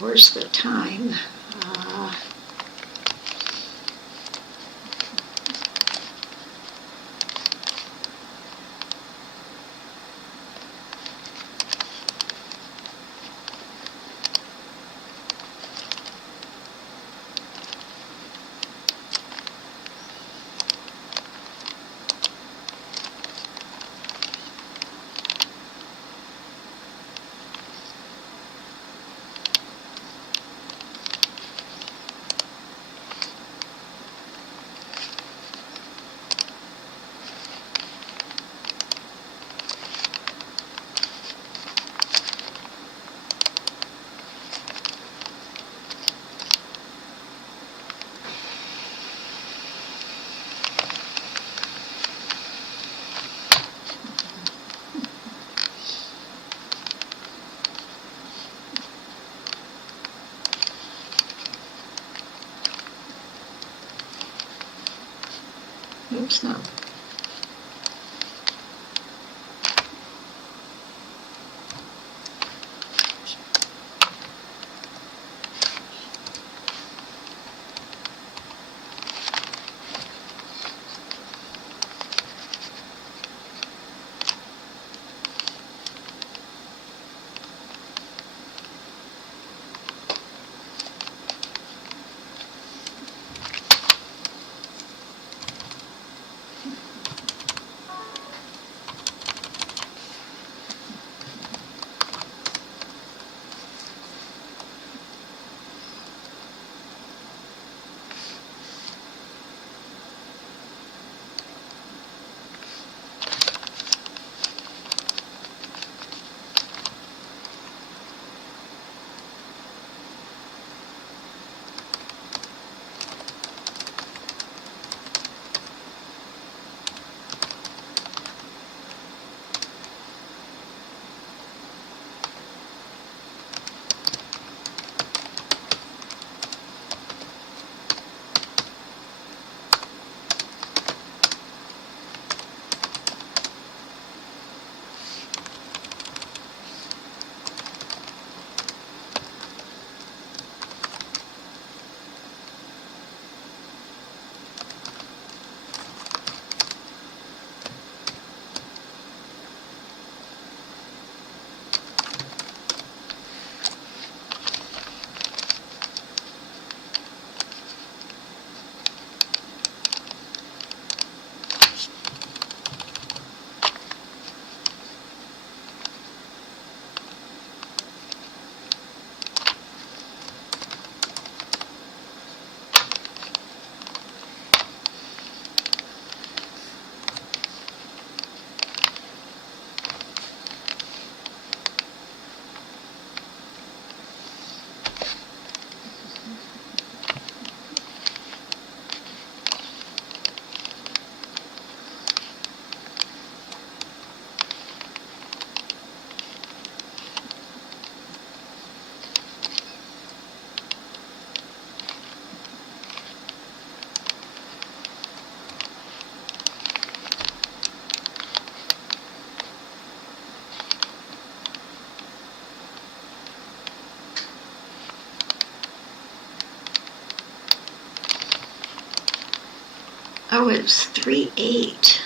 where's the time? Oops, no. Oh, it's 3/8.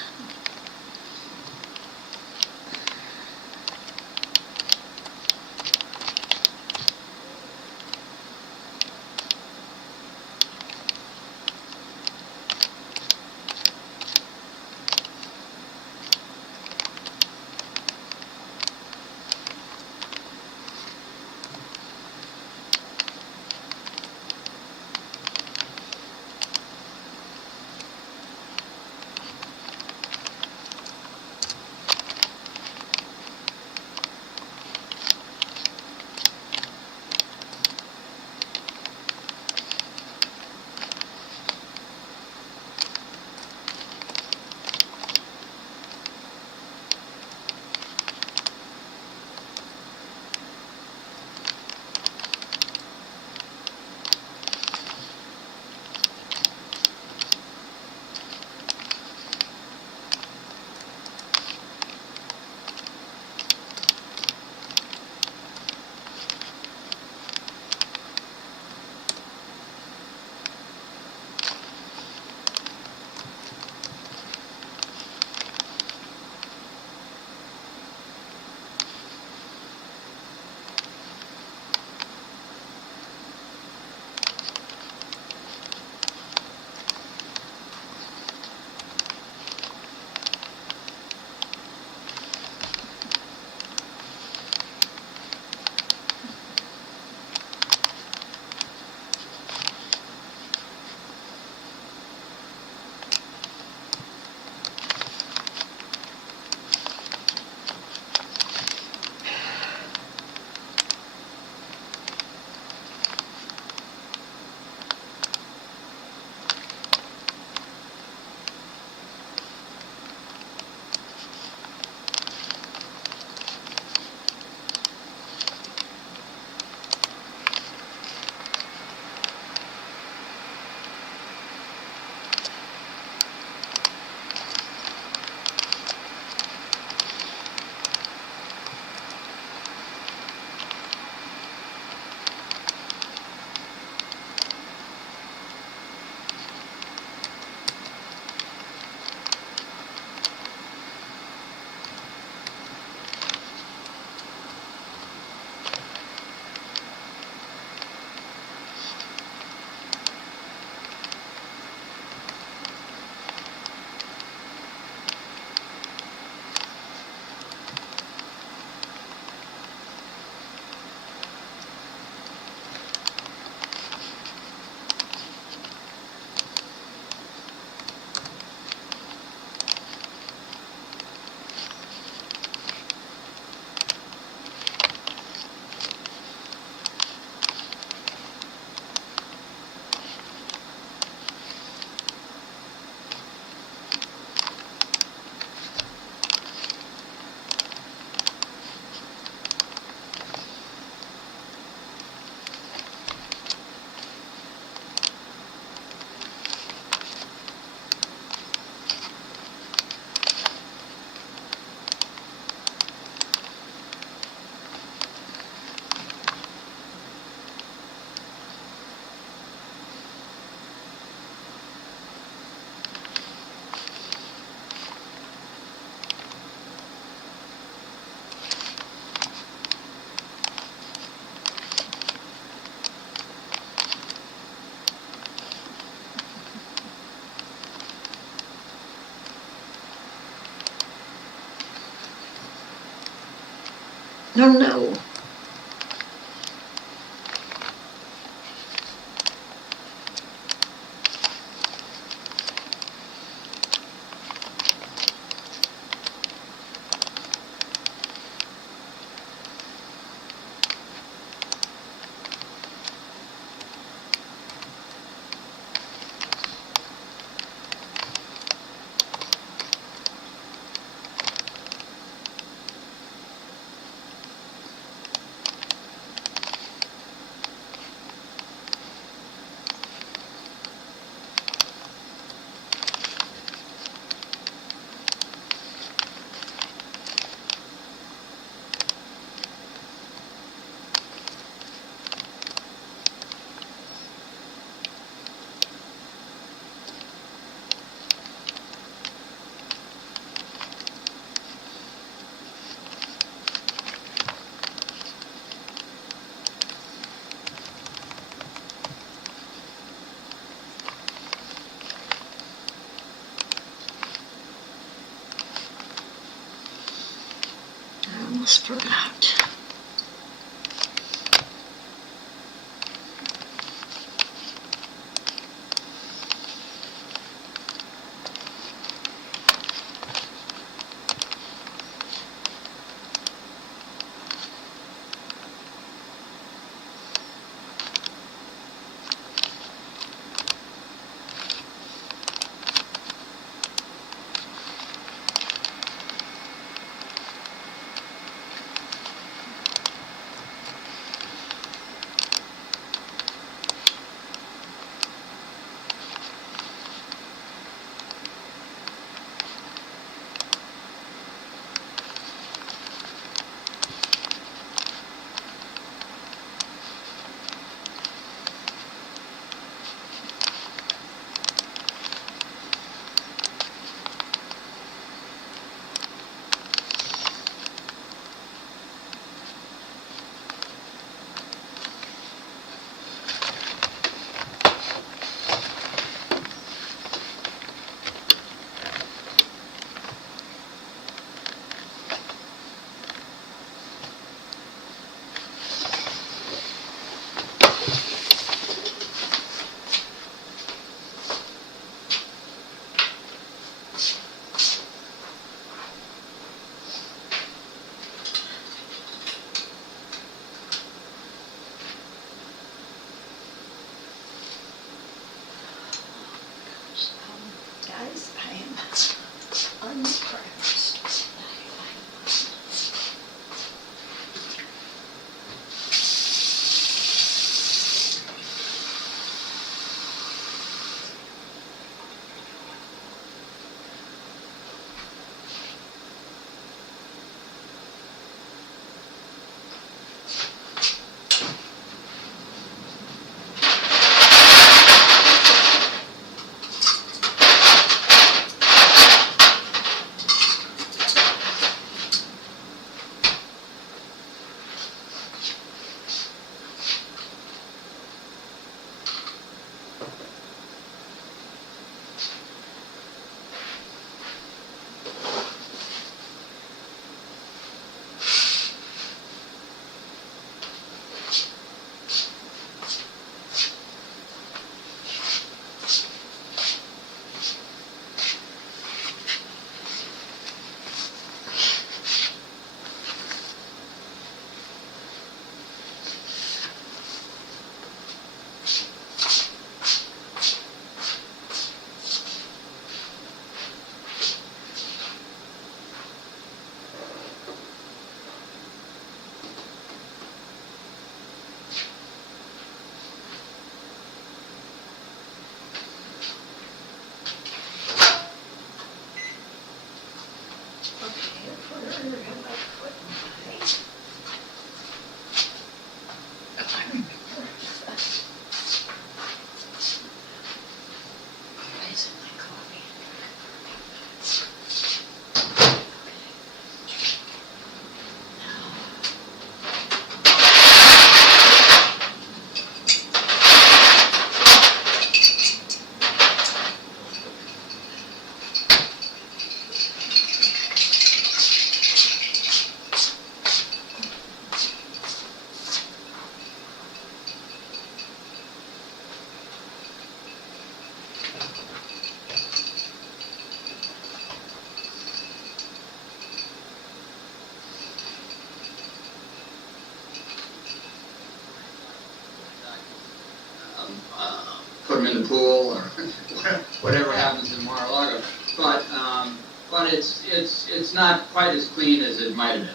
No, no. I almost forgot. Guys, I am unimpressed. put them in the pool or whatever happens in Mar-a-Lago. But it's not quite as clean as it might have been.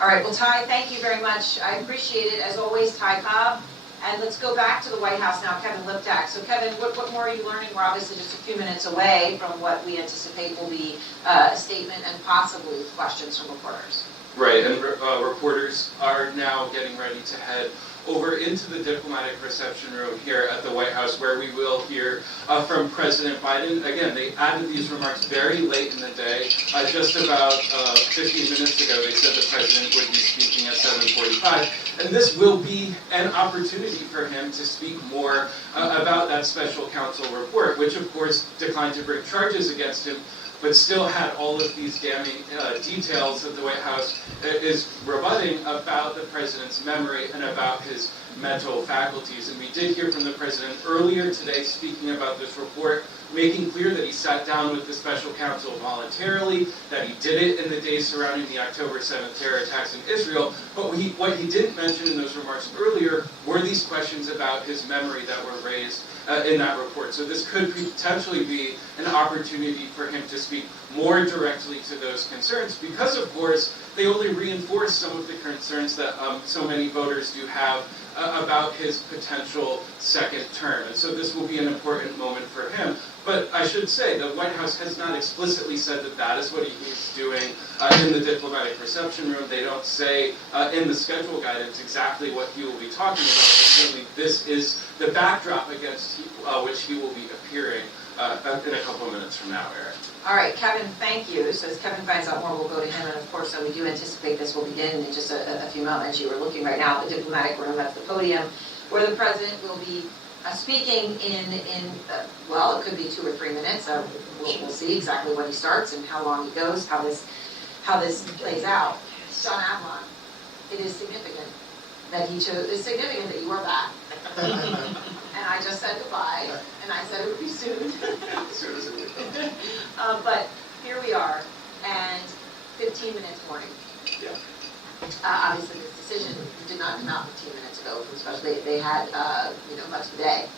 All right, well, Ty, thank you very much. I appreciate it, as always, Ty Cobb. And let's go back to the White House now, Kevin Liptak. So, Kevin, what more are you learning? We're obviously just a few minutes away from what we anticipate will be a statement and possibly questions from reporters. Right, and reporters are now getting ready to head over into the diplomatic reception room here at the White House, where we will hear from President Biden. Again, they added these remarks very late in the day. Just about 15 minutes ago, they said the president would be speaking at 7:45. And this will be an opportunity for him to speak more about that special counsel report, which of course declined to bring charges against him, but still had all of these damning details that the White House is rebutting about the president's memory and about his mental faculties. And we did hear from the president earlier today speaking about this report, making clear that he sat down with the special counsel voluntarily, that he did it in the days surrounding the October 7th terror attacks in Israel. But what he didn't mention in those remarks earlier were these questions about his memory that were raised in that report. So this could potentially be an opportunity for him to speak more directly to those concerns, because of course they only reinforce some of the concerns that so many voters do have about his potential second term. And so this will be an important moment for him. But I should say the White House has not explicitly said that that is what he's doing in the diplomatic reception room. They don't say in the schedule guidance exactly what he will be talking about, but certainly this is the backdrop against which he will be appearing in a couple of minutes from now, Eric. All right, Kevin, thank you. So as Kevin finds out more, we'll go to him. And of course, we do anticipate this will begin in just a few moments. You were looking right now at the diplomatic room, that's the podium, where the president will be speaking well, it could be 2 or 3 minutes. We'll see exactly when he starts and how long he goes, how this plays out. John Avalon, it is significant that he chose. It's significant that you are back. And I just said goodbye, and I said it would be soon. But here we are, and 15 minutes warning. Yeah. Obviously, this decision did not come out 15 minutes ago. Especially, they had much of the day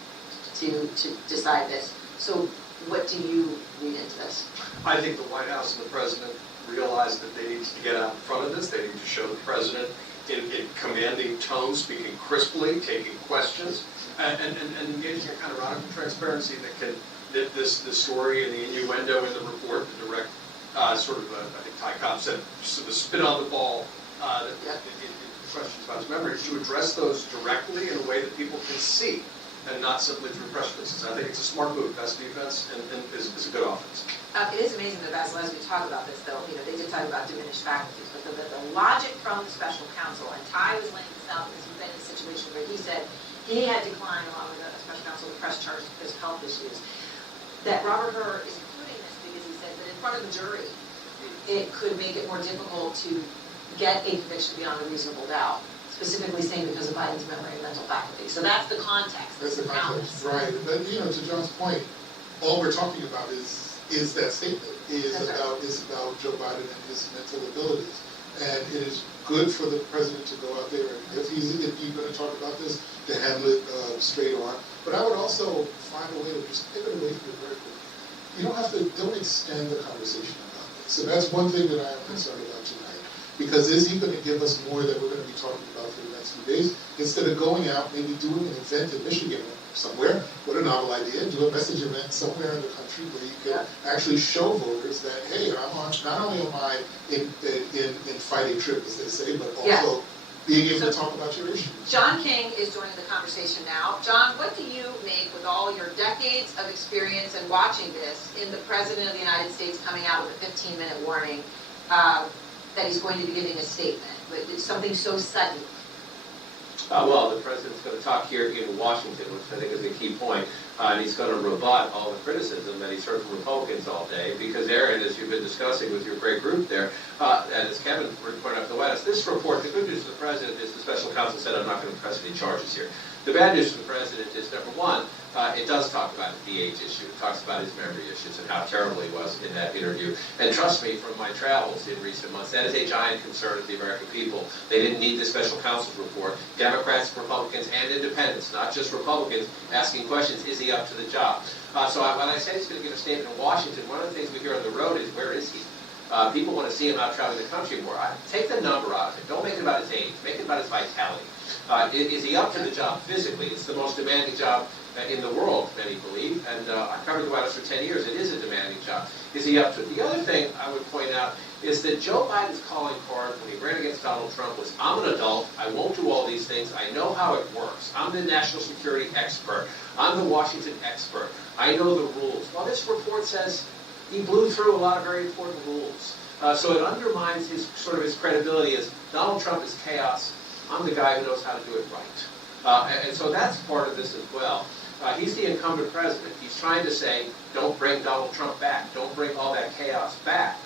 to decide this. So, what do you read into this? I think the White House and the president realized that they needed to get out in front of this. They need to show the president in commanding tone, speaking crisply, taking questions, and engaging a kind of radical transparency that can knit this story and the innuendo in the report, the direct I think Ty Cobb said, sort of spit on the ball, questions about his memory, to address those directly in a way that people can see and not simply through press releases. I think it's a smart move. Best defense and is a good offense. It is amazing that Basil, as we talk about this, though, they did talk about diminished faculties, but the logic from the special counsel, and Ty was laying this out because he's been in a situation where he said he had declined, along with the special counsel, the press charge because of health issues, that Robert Hur is including this because he says that in front of the jury, it could make it more difficult to get a conviction beyond a reasonable doubt, specifically saying because of Biden's memory and mental faculty. So that's the context. That's the context, right. But to John's point, all we're talking about is that statement, is about Joe Biden and his mental abilities. And it is good for the president to go out there, and if he's going to talk about this, to handle it straight on. But I would also find a way to just pivot away from it very quickly. Don't extend the conversation about this. So that's one thing that I am concerned about tonight. Because is he going to give us more that we're going to be talking about for the next few days? Instead of going out, maybe doing an event in Michigan somewhere, what a novel idea, do a message event somewhere in the country where you can actually show voters that, hey, not only am I in fighting trip, as they say, but also being able to talk about your issues. John King is joining the conversation now. John, what do you make with all your decades of experience and watching this in the President of the United States coming out with a 15-minute warning that he's going to be giving a statement? It's something so sudden. Well, the president's going to talk here in Washington, which I think is a key point, and he's going to rebut all the criticism that he's heard from Republicans all day, because Aaron, as you've been discussing with your great group there, and as Kevin pointed out to the White House, this report, the good news for the president is the special counsel said, I'm not going to press any charges here. The bad news for the president is, number one, it does talk about the age issue. It talks about his memory issues and how terrible he was in that interview. And trust me, from my travels in recent months, that is a giant concern of the American people. They didn't need the special counsel's report. Democrats, Republicans, and independents, not just Republicans, asking questions, is he up to the job? When I say he's going to give a statement in Washington, one of the things we hear on the road is, where is he? People want to see him out traveling the country more. Take the number out of it. Don't make it about his age. Make it about his vitality. Is he up to the job physically? It's the most demanding job in the world, many believe. And I've covered the White House for 10 years. It is a demanding job. Is he up to it? The other thing I would point out is that Joe Biden's calling card when he ran against Donald Trump was, I'm an adult. I won't do all these things. I know how it works. I'm the national security expert. I'm the Washington expert. I know the rules. Well, this report says he blew through a lot of very important rules. So it undermines his credibility as Donald Trump is chaos. I'm the guy who knows how to do it right. And so that's part of this as well. He's the incumbent president. He's trying to say, don't bring Donald Trump back. Don't bring all that chaos back.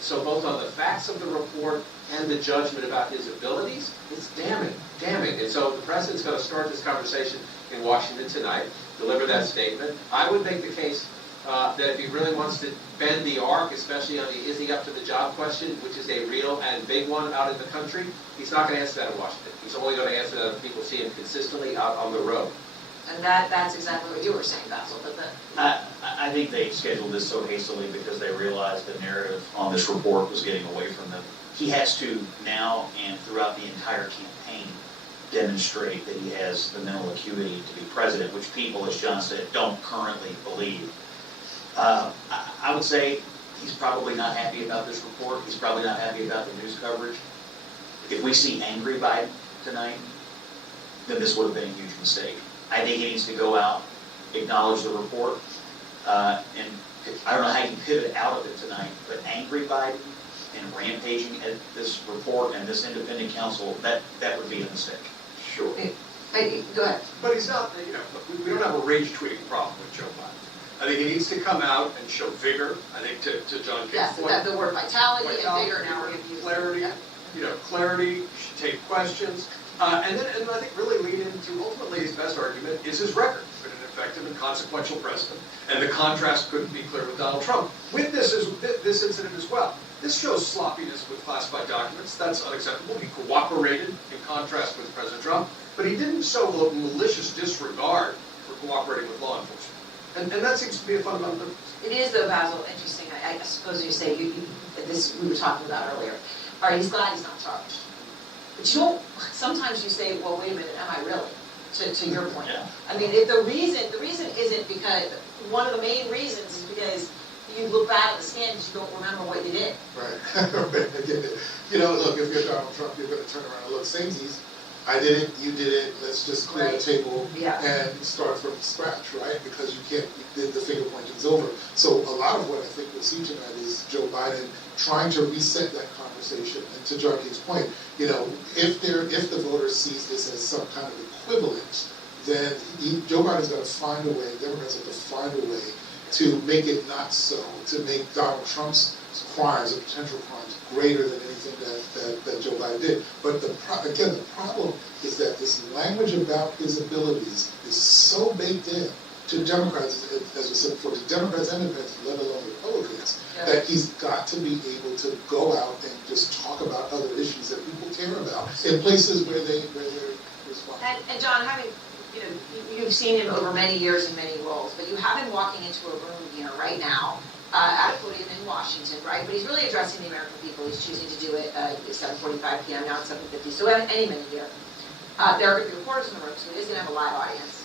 So both on the facts of the report and the judgment about his abilities, it's damning. And so the president's going to start this conversation in Washington tonight, deliver that statement. I would make the case that if he really wants to bend the arc, especially on the is he up to the job question, which is a real and big one out in the country, he's not going to answer that in Washington. He's only going to answer that if people see him consistently out on the road. And that's exactly what you were saying, Basil, but I think they scheduled this so hastily because they realized the narrative on this report was getting away from them. He has to now and throughout the entire campaign demonstrate that he has the mental acuity to be president, which people, as John said, don't currently believe. I would say he's probably not happy about this report. He's probably not happy about the news coverage. If we see angry Biden tonight, then this would have been a huge mistake. I think he needs to go out, acknowledge the report, and I don't know how you pivot out of it tonight, but angry Biden and rampaging at this report and this independent counsel, that would be a mistake. Sure. go ahead. But he's not, we don't have a rage tweeting problem with Joe Biden. I think he needs to come out and show vigor. I think to John King's Yes, point. the word vitality and vigor now we're going to use. Clarity, Yeah. Clarity, you should take questions. And I think really lead into ultimately his best argument is his record. He's been an effective and consequential president. And the contrast couldn't be clear with Donald Trump. With this incident as well. This shows sloppiness with classified documents. That's unacceptable. He cooperated in contrast with President Trump. But he didn't show a malicious disregard for cooperating with law enforcement. And that seems to be a fundamental difference. It is, though, Basil, interesting. I suppose you say, this we were talking about earlier. All right, he's glad he's not charged. But you don't, sometimes you say, well, wait a minute, am I really? To your point. Yeah. I mean, if the reason isn't because, one of the main reasons is because you look back at the stand and you don't remember what you did. Right. I get it. Look, if you're Donald Trump, you're going to turn around and look, samesies. I did it, you did it, let's just clear the table and start from scratch, right? Because the finger pointing's over. So a lot of what I think we'll see tonight is Joe Biden trying to reset that conversation. And to John King's point, if the voters sees this as some kind of equivalent, then Joe Biden's got to find a way, Democrats have to find a way to make it not so, to make Donald Trump's crimes or potential crimes greater than anything that Joe Biden did. But the problem is that this language about his abilities is so baked in to Democrats, as we said before, to Democrats and independents, let alone Republicans, that he's got to be able to go out and just talk about other issues that people care about in places where they're responsible. And John, you've seen him over many years in many roles, but you have him walking into a room here right now, at a podium in Washington, right? But he's really addressing the American people. He's choosing to do it at 7:45 p.m., now it's 7:50, so any minute here. There are going to be reporters in the room, so he is going to have a live audience.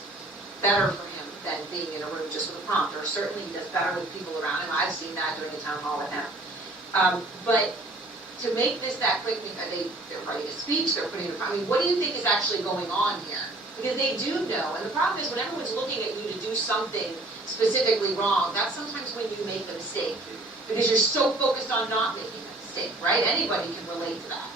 Better for him than being in a room just with a prompter. Certainly he does better with people around him. I've seen that during a town hall with him. But to make this that quick, they're writing a speech, they're putting what do you think is actually going on here? Because they do know, and the problem is when everyone's looking at you to do something specifically wrong, that's sometimes when you make a mistake. Because you're so focused on not making a mistake, right? Anybody can relate to that.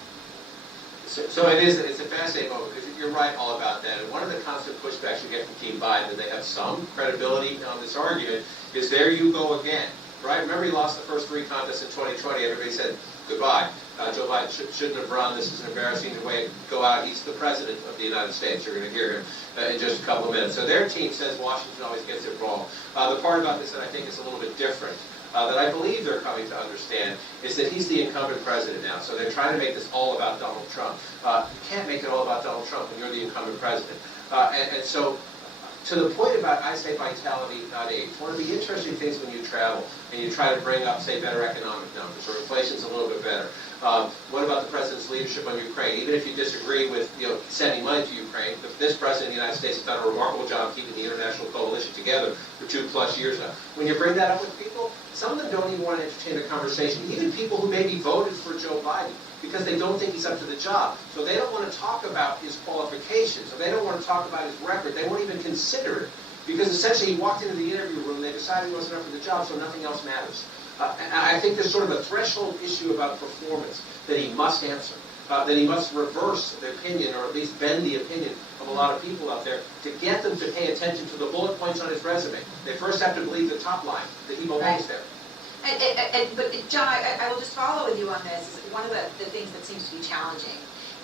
So it's a fascinating moment, because you're right all about that. And one of the constant pushbacks you get from Team Biden, that they have some credibility on this argument, is there you go again, right? Remember he lost the first 3 contests in 2020, everybody said goodbye. Joe Biden shouldn't have run. This is an embarrassing way to go out. He's the president of the United States. You're going to hear him in just a couple of minutes. So their team says Washington always gets it wrong. The part about this that I think is a little bit different, that I believe they're coming to understand, is that he's the incumbent president now. So they're trying to make this all about Donald Trump. You can't make it all about Donald Trump when you're the incumbent president. And so to the point about, I say, vitality, not age, one of the interesting things when you travel and you try to bring up, say, better economic numbers, or inflation's a little bit better. What about the president's leadership on Ukraine? Even if you disagree with sending money to Ukraine, this president of the United States has done a remarkable job keeping the international coalition together for 2+ years now. When you bring that up with people, some of them don't even want to entertain a conversation. Even people who maybe voted for Joe Biden, because they don't think he's up to the job. So they don't want to talk about his qualifications, or they don't want to talk about his record. They won't even consider it, because essentially he walked into the interview room, they decided he wasn't up for the job, so nothing else matters. And I think there's sort of a threshold issue about performance that he must answer, that he must reverse the opinion, or at least bend the opinion of a lot of people out there, to get them to pay attention to the bullet points on his resume. They first have to believe the top line, that he belongs there. But John, I will just follow with you on this. One of the things that seems to be challenging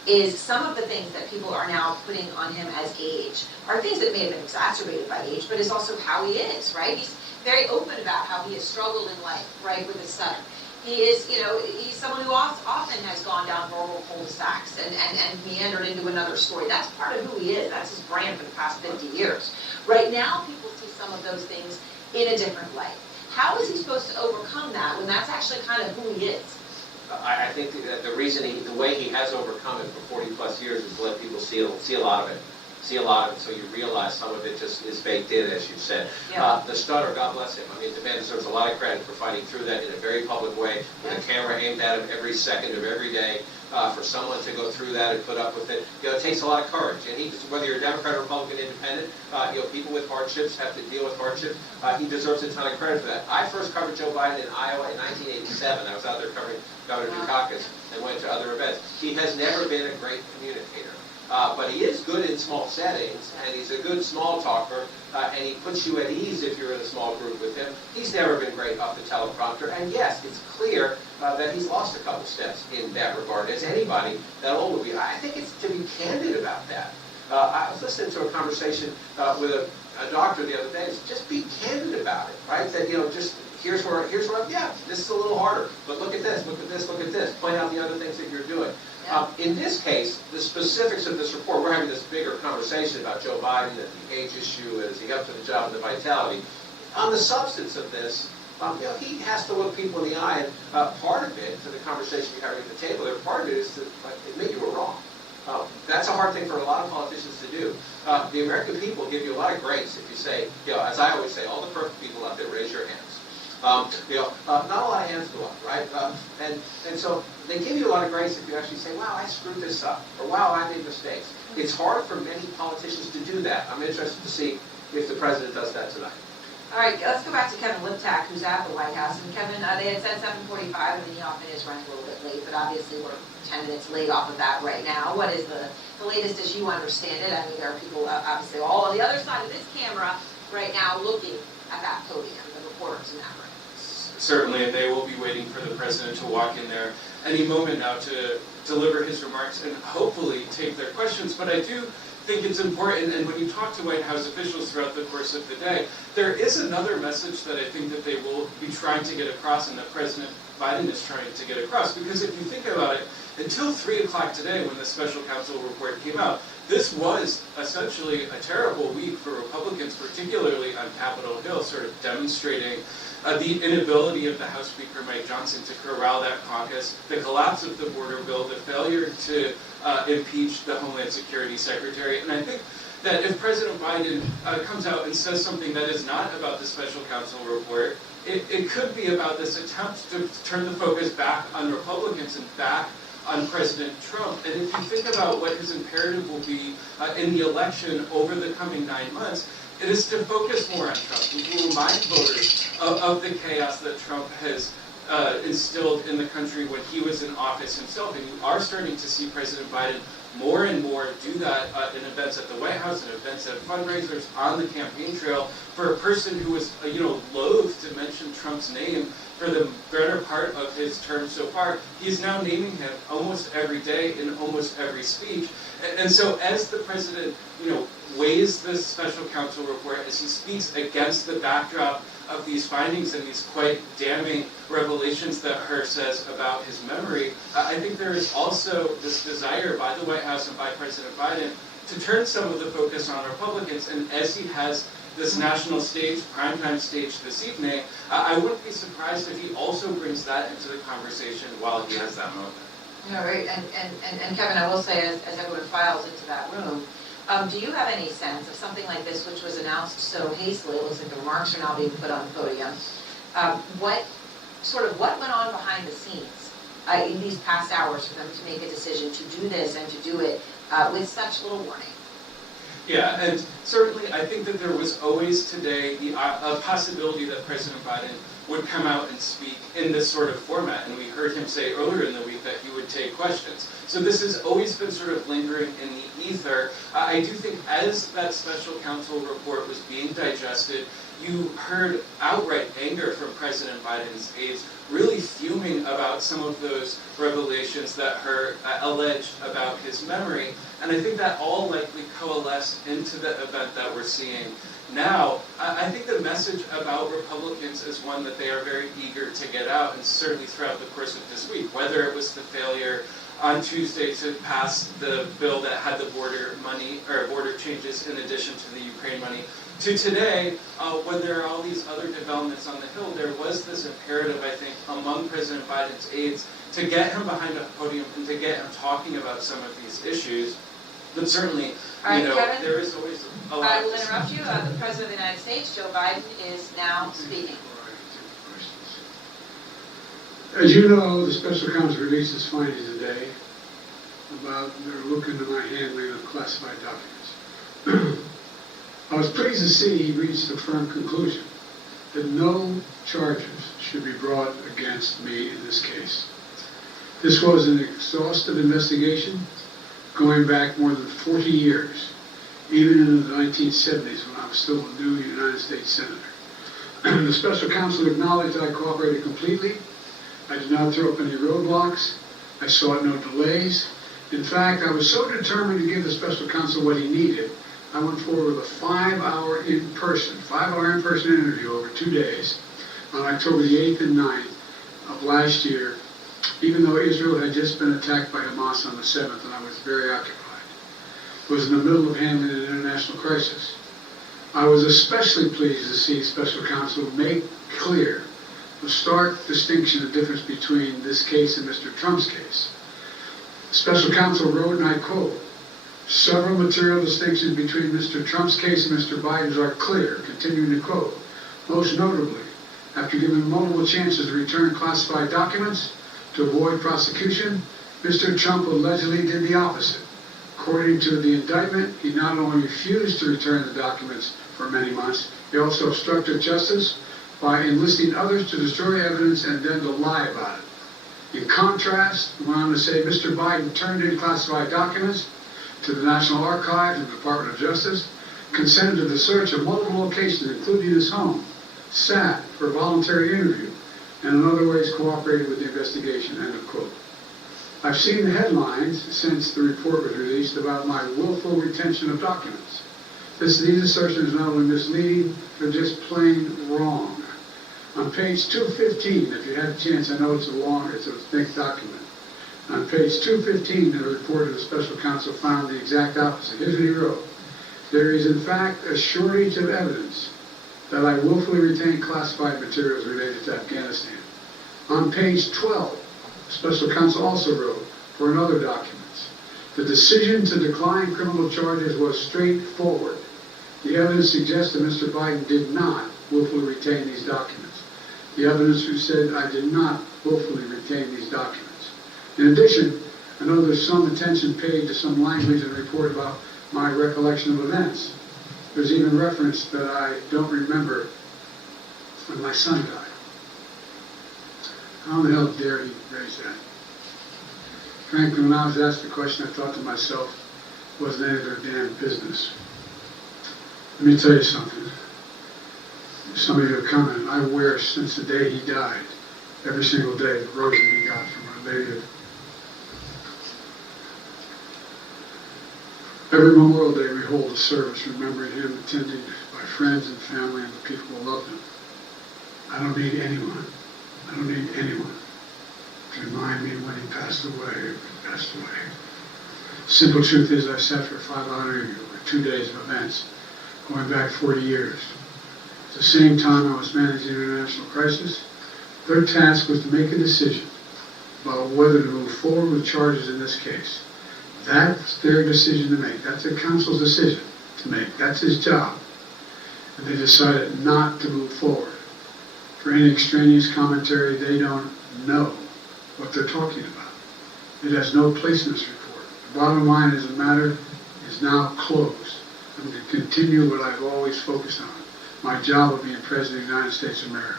is some of the things that people are now putting on him as age are things that may have been exacerbated by age, but is also how he is, right? He's very open about how he has struggled in life, right, with his son. He is, he's someone who often has gone down rural cul-de-sacs and meandered into another story. That's part of who he is. That's his brand for the past 50 years. Right now, people see some of those things in a different light. How is he supposed to overcome that when that's actually kind of who he is? I think that the reason the way he has overcome it for 40+ years is to let people see a lot of it. See a lot of it, so you realize some of it just is baked in, as you said. Yeah. The stutter, God bless him. I mean, the man deserves a lot of credit for fighting through that in a very public way, with a camera aimed at him every second of every day. For someone to go through that and put up with it, it takes a lot of courage. And whether you're a Democrat, Republican, Independent, people with hardships have to deal with hardships. He deserves a ton of credit for that. I first covered Joe Biden in Iowa in 1987. I was out there covering Governor Dukakis and went to other events. He has never been a great communicator. But he is good in small settings, and he's a good small talker, and he puts you at ease if you're in a small group with him. He's never been great off the teleprompter, and yes, it's clear that he's lost a couple steps in that regard, as anybody that old would be. I think it's to be candid about that. I was listening to a conversation with a doctor the other day. Just be candid about it, right? That, just here's where this is a little harder, but look at this, look at this, look at this. Point out the other things that you're doing. In this case, the specifics of this report, we're having this bigger conversation about Joe Biden and the age issue, and is he up to the job and the vitality. On the substance of this, he has to look people in the eye, and part of it, to the conversation you're having at the table there, part of it is to admit you were wrong. That's a hard thing for a lot of politicians to do. The American people give you a lot of grace if you say, as I always say, all the perfect people out there, raise your hands. Not a lot of hands go up, right? And so they give you a lot of grace if you actually say, wow, I screwed this up, or wow, I made mistakes. It's hard for many politicians to do that. I'm interested to see if the president does that tonight. All right, let's go back to Kevin Liptak, who's at the White House. And Kevin, they had said 7:45, and then he often is running a little bit late, but obviously we're 10 minutes late off of that right now. What is the latest as you understand it? I mean, there are people, obviously, all on the other side of this camera right now looking at that podium, the reporters in that room. Certainly, and they will be waiting for the president to walk in there any moment now to deliver his remarks and hopefully take their questions. But I do think it's important, and when you talk to White House officials throughout the course of the day, there is another message that I think that they will be trying to get across, and that President Biden is trying to get across. Because if you think about it, until 3 o'clock today, when the special counsel report came out, this was essentially a terrible week for Republicans, particularly on Capitol Hill, sort of demonstrating the inability of the House Speaker Mike Johnson to corral that caucus, the collapse of the border bill, the failure to impeach the Homeland Security Secretary. And I think that if President Biden comes out and says something that is not about the special counsel report, it could be about this attempt to turn the focus back on Republicans and back on President Trump. And if you think about what his imperative will be in the election over the coming 9 months, it is to focus more on Trump, to remind voters of the chaos that Trump has instilled in the country when he was in office himself. And you are starting to see President Biden more and more do that in events at the White House and events at fundraisers on the campaign trail. For a person who was, loath to mention Trump's name for the better part of his term so far, he's now naming him almost every day in almost every speech. And so as the president, weighs this special counsel report, as he speaks against the backdrop of these findings and these quite damning revelations that Herr says about his memory, I think there is also this desire by the White House and by President Biden to turn some of the focus on Republicans. And as he has this national stage, primetime stage this evening, I wouldn't be surprised if he also brings that into the conversation while he has that moment. Yeah, right, and Kevin, I will say, as everyone files into that room, do you have any sense of something like this, which was announced so hastily, it looks like the remarks are now being put on the podium, what went on behind the scenes in these past hours for them to make a decision to do this and to do it with such little warning? Yeah, and certainly I think that there was always today a possibility that President Biden would come out and speak in this sort of format, and we heard him say earlier in the week that he would take questions. So this has always been sort of lingering in the ether. I do think as that special counsel report was being digested, you heard outright anger from President Biden's aides, really fuming about some of those revelations that Herr alleged about his memory. And I think that all likely coalesced into the event that we're seeing now. I think the message about Republicans is one that they are very eager to get out, and certainly throughout the course of this week, whether it was the failure on Tuesday to pass the bill that had the border money, or border changes in addition to the Ukraine money, to today, when there are all these other developments on the Hill, there was this imperative, I think, among President Biden's aides to get him behind a podium and to get him talking about some of these issues. But certainly, Kevin, there is always a lot. I will interrupt you. The President of the United States, Joe Biden, is now speaking. As you know, the special counsel released its findings today about their look into my handling of classified documents. I was pleased to see he reached a firm conclusion that no charges should be brought against me in this case. This was an exhaustive investigation going back more than 40 years, even in the 1970s when I was still a new United States Senator. The special counsel acknowledged that I cooperated completely. I did not throw up any roadblocks. I sought no delays. In fact, I was so determined to give the special counsel what he needed, I went forward with a 5-hour in-person interview over 2 days on October the 8th and 9th of last year, even though Israel had just been attacked by Hamas on the 7th and I was very occupied. It was in the middle of handling an international crisis. I was especially pleased to see special counsel make clear the stark distinction and difference between this case and Mr. Trump's case. Special counsel wrote, and I quote, "Several material distinctions between Mr. Trump's case and Mr. Biden's are clear," continuing to quote, "Most notably, after given multiple chances to return classified documents to avoid prosecution, Mr. Trump allegedly did the opposite. According to the indictment, he not only refused to return the documents for many months, he also obstructed justice by enlisting others to destroy evidence and then to lie about it. In contrast," he went on to say, "Mr. Biden turned in classified documents to the National Archives and the Department of Justice, consented to the search of multiple locations, including his home, sat for a voluntary interview, and in other ways cooperated with the investigation," end of quote. I've seen the headlines since the report was released about my willful retention of documents. These assertions are not only misleading, they're just plain wrong. On page 215, if you had a chance, I know it's a thick document. On page 215, the report of the special counsel found the exact opposite. Here's what he wrote: "There is in fact a shortage of evidence that I willfully retained classified materials related to Afghanistan." On page 12, the special counsel also wrote, for another documents, "The decision to decline criminal charges was straightforward. The evidence suggests that Mr. Biden did not willfully retain these documents. The evidence who said I did not willfully retain these documents." In addition, I know there's some attention paid to some language in the report about my recollection of events. There's even reference that I don't remember when my son died. How the hell dare he raise that? Frankly, when I was asked the question, I thought to myself, it wasn't any of their damn business. Let me tell you something. Some of you have commented, I wear since the day he died every single day, the roses we got from Our Lady of. Every Memorial Day we hold a service remembering him, attended by friends and family and the people who loved him. I don't need anyone to remind me when he passed away. Simple truth is I sat for 500 or 2 days of events going back 40 years. At the same time I was managing international crisis, their task was to make a decision about whether to move forward with charges in this case. That's their decision to make. That's the council's decision to make. That's his job. And they decided not to move forward. For any extraneous commentary, they don't know what they're talking about. It has no place in this report. The bottom line is the matter is now closed. I'm going to continue what I've always focused on. My job of being President of the United States of America.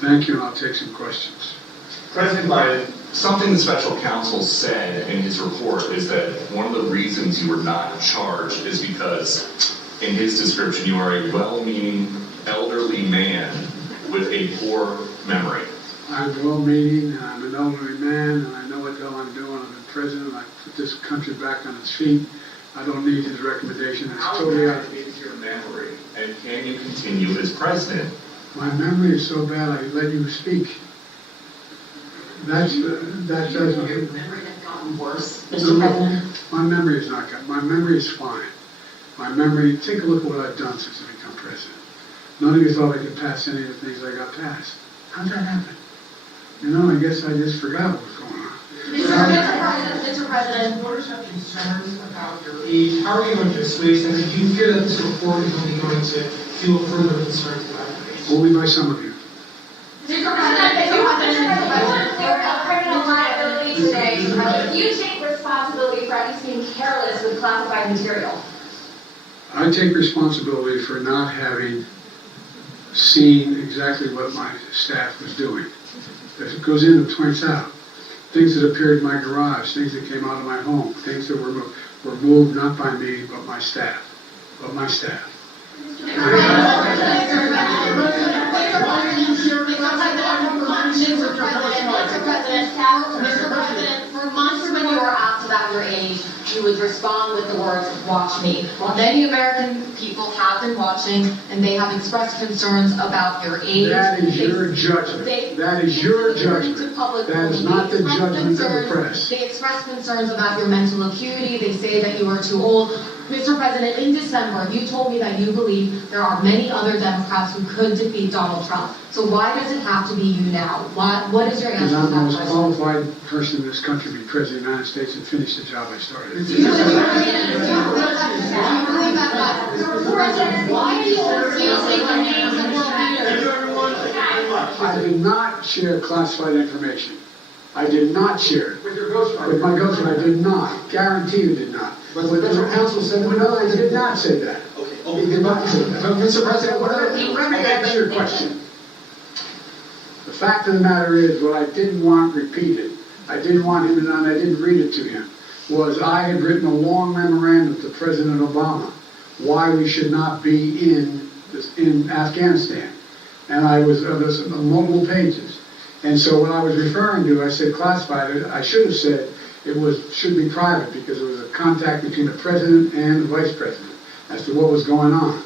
Thank you, and I'll take some questions. President Biden, something the special counsel said in his report is that one of the reasons you were not charged is because, in his description, you are a well-meaning elderly man with a poor memory. I'm well-meaning, and I'm an elderly man, and I know what the hell I'm doing. I've been president. I put this country back on its feet. I don't need his recommendation. It's totally out of How is your memory, and can you continue as president? My memory is so bad I let you speak. That does Your memory has gotten worse, Mr. President? My memory is not good. My memory is fine. My memory, take a look at what I've done since I become president. None of you thought I could pass any of the things I got passed. How'd that happen? You know, I guess I just forgot what was going on. Mr. President, Voters have concerns about your age. How are you going to assuage them? Do you fear that this report is only going to fuel further concerns about your age? Only by some of you. Mr. President, there are criminal liability today. Do you take responsibility for at least being careless with classified material? I take responsibility for not having seen exactly what my staff was doing. As it goes in, it points out. Things that appeared in my garage, things that came out of my home, things that were moved not by me, but my staff. Mr. President, for months when you were asked about your age, you would respond with the words, "Watch me." Well, many American people have been watching, and they have expressed concerns about your age. That is your judgment. That is your judgment. That is not the judgment of the press. They express concerns about your mental acuity. They say that you are too old. Mr. President, in December, you told me that you believe there are many other Democrats who could defeat Donald Trump. So why does it have to be you now? What is your answer to Because I'm the that most question? qualified person in this country to be President of the United States and finish the job I started. Why are you refusing the names of world leaders? I did not share classified information. I did not share it. With your ghostwriter? With my ghostwriter, I did not. Guaranteed I did not. But the special counsel said that. No, I did not say that. Okay. He did not say that. But Mr. President, Let me answer your question. The fact of the matter is, what I didn't want repeated, I didn't want him to know, and I didn't read it to him, was I had written a long memorandum to President Obama why we should not be in Afghanistan. And I was on multiple pages. And so when I was referring to, I said classified, I should have said should be private because it was a contact between the president and the vice president as to what was going on.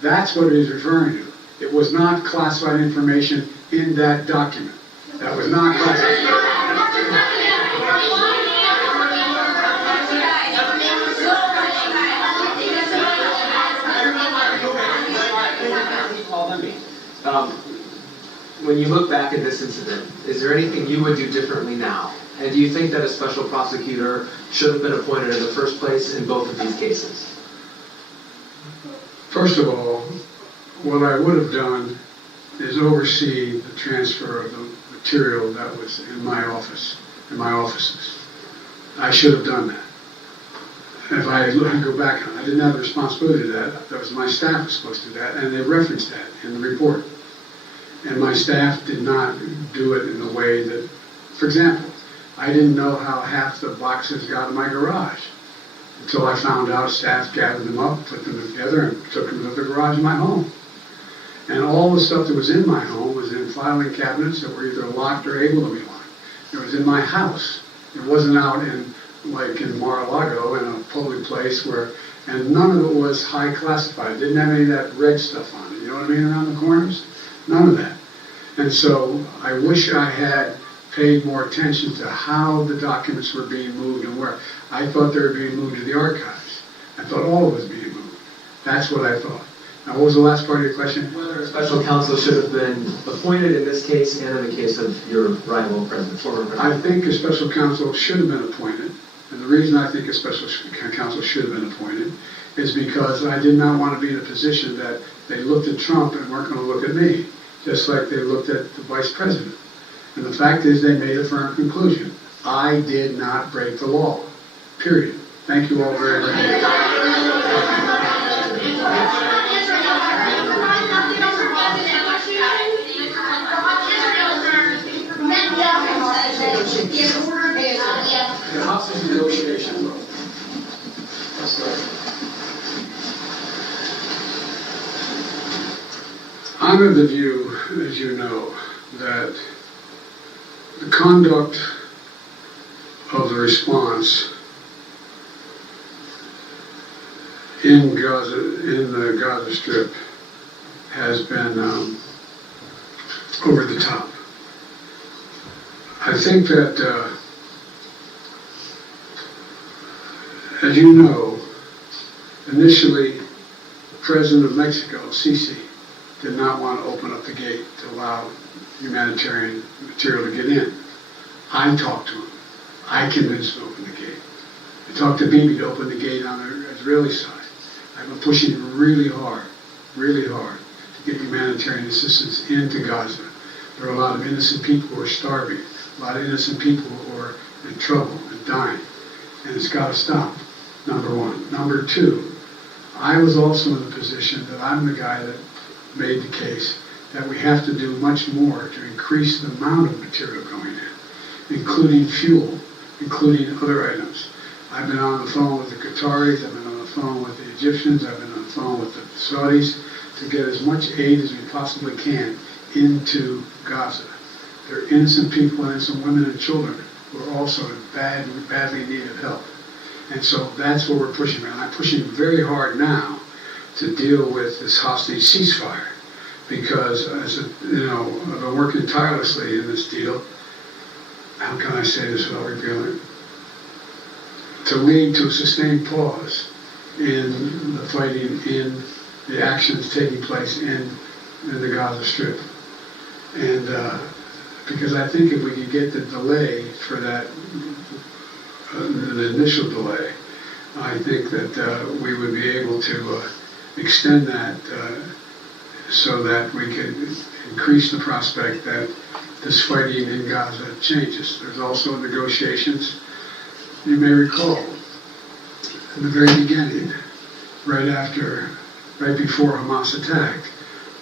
That's what it is referring to. It was not classified information in that document. That was not classified. When you look back at this incident, is there anything you would do differently now? And do you think that a special prosecutor should have been appointed in the first place in both of these cases? First of all, what I would have done is oversee the transfer of the material that was in my office, in my offices. I should have done that. If I go back on it, I didn't have the responsibility to that. That was my staff was supposed to do that, and they referenced that in the report. And my staff did not do it in the way that, for example, I didn't know how half the boxes got in my garage until I found out staff gathered them up, put them together, and took them to the garage in my home. And all the stuff that was in my home was in in filing cabinets that were either locked or able to be locked. It was in my house. It wasn't out in, like in Mar-a-Lago, in a public place where, and none of it was high classified. It didn't have any of that red stuff on it, you know what I mean, around the corners? None of that. And so I wish I had paid more attention to how the documents were being moved and where. I thought they were being moved to the archives. I thought all of it was being moved. That's what I thought. Now, what was the last part of your question? Whether a special counsel should have been appointed in this case and in the case of your rival president, former president? I think a special counsel should have been appointed. And the reason I think a special counsel should have been appointed is because I did not want to be in a position that they looked at Trump and weren't going to look at me, just like they looked at the vice president. And the fact is they made a firm conclusion. I did not break the law, period. Thank you all very much. The hostage negotiation. I'm of the view, as you know, that the conduct of the response in Gaza, in the Gaza Strip, has been over the top. I think that, as you know, initially, the President of Mexico, Sisi, did not want to open up the gate to allow humanitarian material to get in. I talked to him. I convinced him to open the gate. I talked to Bibi to open the gate on the Israeli side. I've been pushing really hard to get humanitarian assistance into Gaza. There are a lot of innocent people who are starving, a lot of innocent people who are in trouble and dying, and it's got to stop, number one. Number two, I was also in the position that I'm the guy that made the case that we have to do much more to increase the amount of material going in, including fuel, including other items. I've been on the phone with the Qataris, I've been on the phone with the Egyptians, I've been on the phone with the Saudis to get as much aid as we possibly can into Gaza. There are innocent people and some women and children who are also in badly need of help. And so that's what we're pushing. And I'm pushing very hard now to deal with this hostage ceasefire. Because, as a, you know, I've been working tirelessly in this deal. How can I say this without revealing it? To lead to a sustained pause in the fighting, in the actions taking place in the Gaza Strip. And because I think if we could get the delay for that, the initial delay, I think that we would be able to extend that so that we could increase the prospect that this fighting in Gaza changes. There's also negotiations. You may recall, in the very beginning, right before Hamas attacked,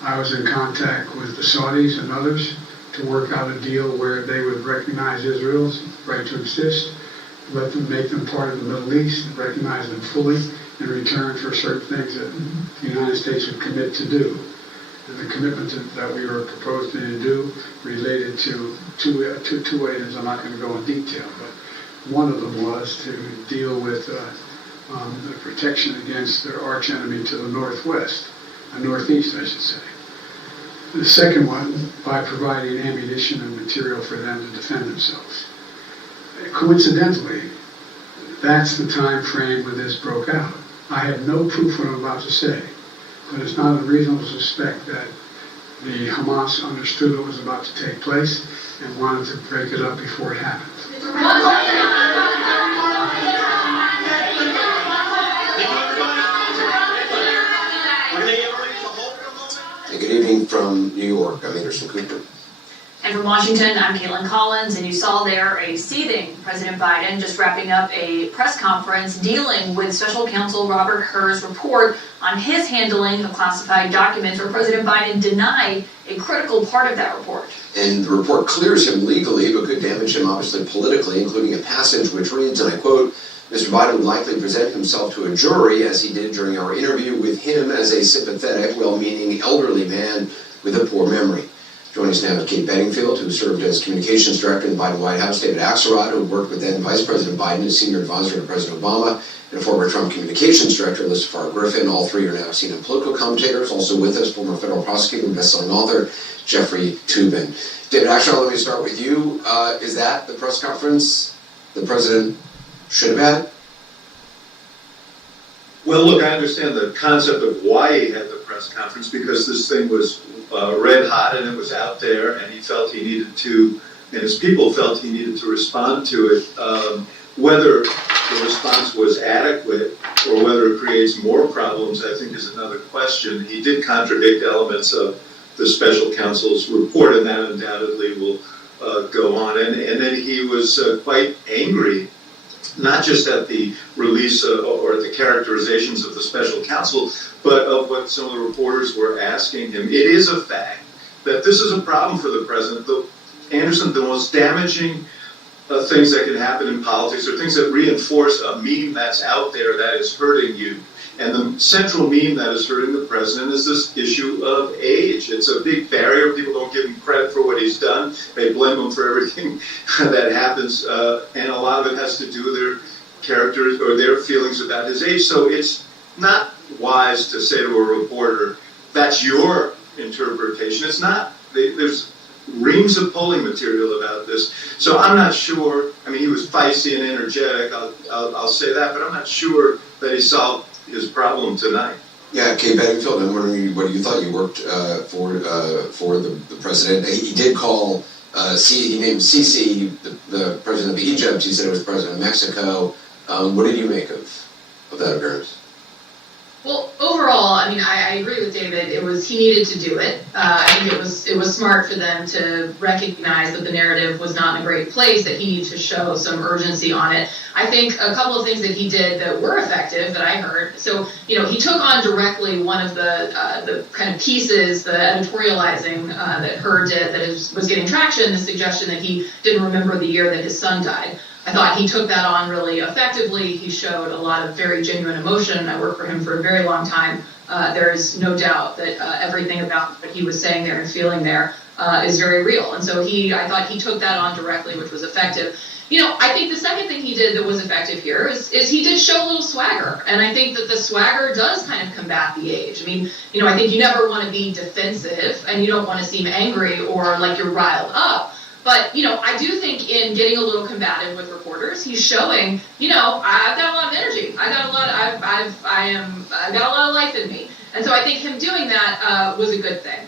I was in contact with the Saudis and others to work out a deal where they would recognize Israel's right to exist, let them make them part of the Middle East, and recognize them fully in return for certain things that the United States would commit to do. And the commitment that we were proposing to do related to two items. I'm not going to go in detail, but one of them was to deal with the protection against their arch enemy to the northwest, northeast, I should say. The second one, by providing ammunition and material for them to defend themselves. Coincidentally, that's the time frame when this broke out. I have no proof what I'm about to say, but it's not unreasonable to suspect that the Hamas understood what was about to take place and wanted to break it up before it happened. Good evening from New York. I'm Anderson Cooper. And from Washington, I'm Caitlin Collins, and you saw there a seething President Biden just wrapping up a press conference dealing with Special Counsel Robert Hur's report on his handling of classified documents, where President Biden denied a critical part of that report. And the report clears him legally, but could damage him obviously politically, including a passage which reads, and I quote, Mr. Biden would likely present himself to a jury, as he did during our interview with him, as a sympathetic, well-meaning elderly man with a poor memory. Joining us now is Kate Bedingfield, who served as communications director in the Biden White House, David Axelrod, who worked with then Vice President Biden as senior advisor to President Obama, and former Trump communications director, Elizabeth Griffin. All three are now CNN political commentators. Also with us, former federal prosecutor and best-selling author, Jeffrey Toobin. David Axelrod, let me start with you. Is that the press conference the president should have had? Well, look, I understand the concept of why he had the press conference, because this thing was red hot and it was out there, and he felt he needed to, and his people felt he needed to respond to it. Whether the response was adequate or whether it creates more problems, I think is another question. He did contradict elements of the special counsel's report, and that undoubtedly will go on. And then he was quite angry, not just at the release or the characterizations of the special counsel, but of what some of the reporters were asking him. It is a fact that this is a problem for the president. Anderson, the most damaging things that can happen in politics are things that reinforce a meme that's out there that is hurting you. And the central meme that is hurting the president is this issue of age. It's a big barrier. People don't give him credit for what he's done. They blame him for everything that happens. And a lot of it has to do with their characters or their feelings about his age. So it's not wise to say to a reporter, that's your interpretation. It's not. There's reams of polling material about this. So I'm not sure. I mean, he was feisty and energetic, I'll say that, but I'm not sure that he solved his problem tonight. Yeah, Kate Bedingfield, I'm wondering what you thought. You worked for the president. He did call, he named Sisi the president of Egypt. He said it was the president of Mexico. What did you make of that appearance? Well, overall, I mean, I agree with David. He needed to do it. I think it was smart for them to recognize that the narrative was not in a great place, that he needed to show some urgency on it. I think a couple of things that he did that were effective that I heard. So, he took on directly one of the kind of pieces, the editorializing that Hur did that was getting traction, the suggestion that he didn't remember the year that his son died. I thought he took that on really effectively. He showed a lot of very genuine emotion. I worked for him for a very long time. There is no doubt that everything about what he was saying there and feeling there is very real. And so I thought he took that on directly, which was effective. I think the second thing he did that was effective here is he did show a little swagger. And I think that the swagger does kind of combat the age. I mean, I think you never want to be defensive and you don't want to seem angry or like you're riled up. But, I do think in getting a little combative with reporters, he's showing, I've got a lot of energy. I've got a lot of life in me. And so I think him doing that was a good thing.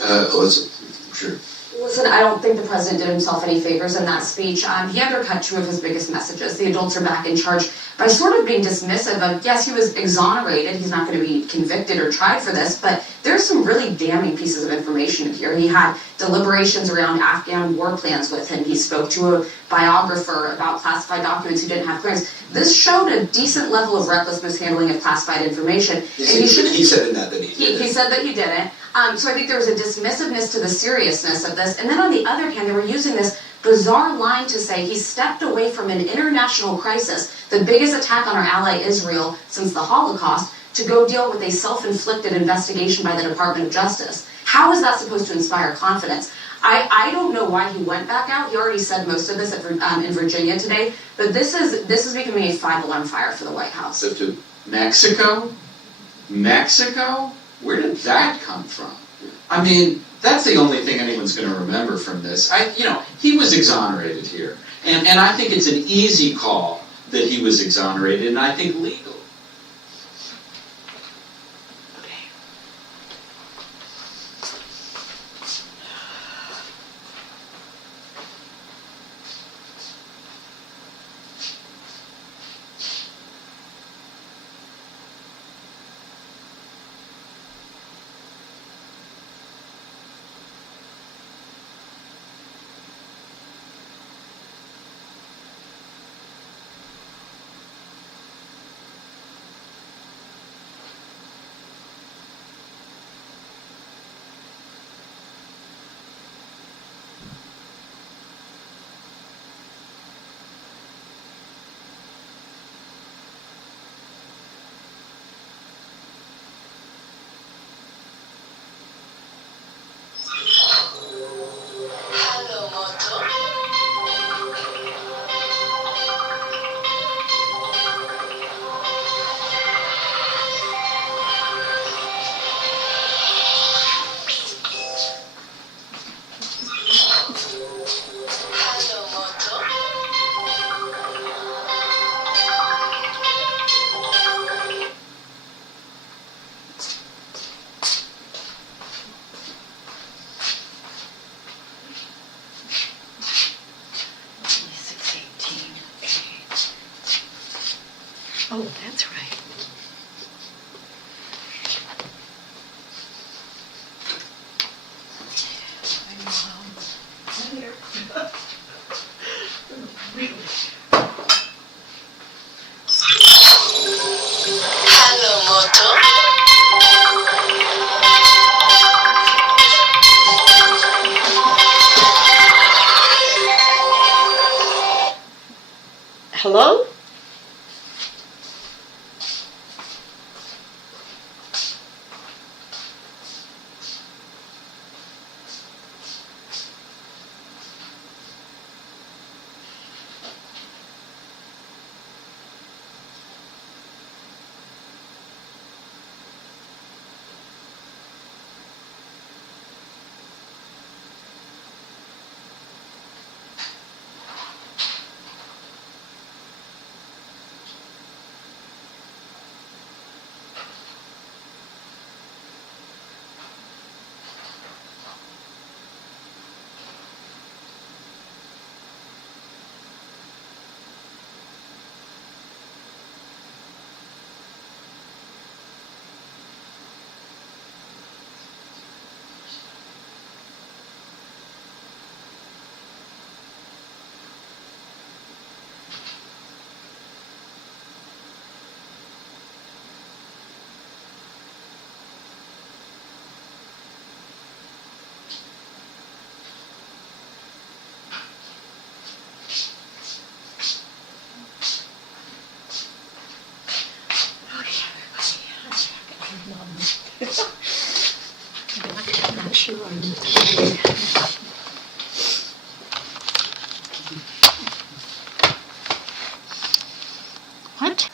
Listen, sure. Listen, I don't think the president did himself any favors in that speech. He undercut two of his biggest messages. The adults are back in charge by sort of being dismissive of, yes, he was exonerated. He's not going to be convicted or tried for this, but there's some really damning pieces of information here. He had deliberations around Afghan war plans with him. He spoke to a biographer about classified documents who didn't have clearance. This showed a decent level of reckless mishandling of classified information. He said in that he didn't. He said that he didn't. So I think there was a dismissiveness to the seriousness of this. And then on the other hand, they were using this bizarre line to say he stepped away from an international crisis, the biggest attack on our ally Israel since the Holocaust, to go deal with a self-inflicted investigation by the Department of Justice. How is that supposed to inspire confidence? I don't know why he went back out. He already said most of this in Virginia today, but this is becoming a five-alarm fire for the White House. Mexico? Where did that come from? I mean, that's the only thing anyone's going to remember from this. He was exonerated here. And I think it's an easy call that he was exonerated, and I think legal. Hello? I'm not sure I'm today. What?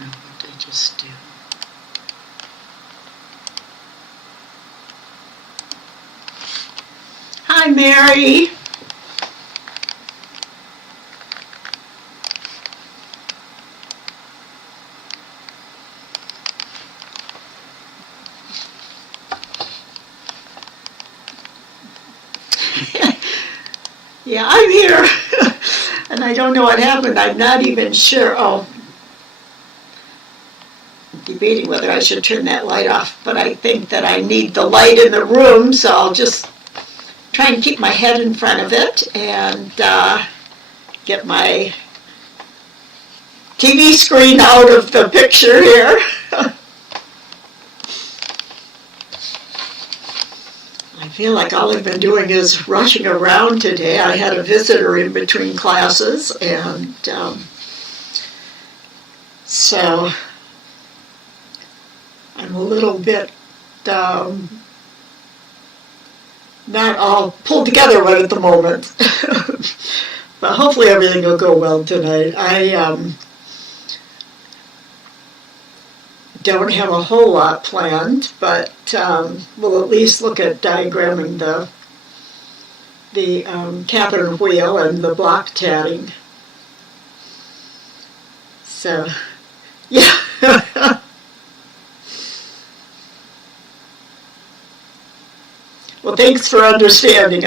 know what I just do. Hi, Mary. Yeah, I'm here. And I don't know what happened. I'm not even sure. Oh, I'm debating whether I should turn that light off, but I think that I need the light in the room, so I'll just try and keep my head in front of it and get my TV screen out of the picture here. I feel like all I've been doing is rushing around today. I had a visitor in between classes, and so I'm a little bit not all pulled together right at the moment. But hopefully everything will go well tonight. I don't have a whole lot planned, but we'll at least look at diagramming the catheter wheel and the block tatting. So, yeah. Well, thanks for understanding.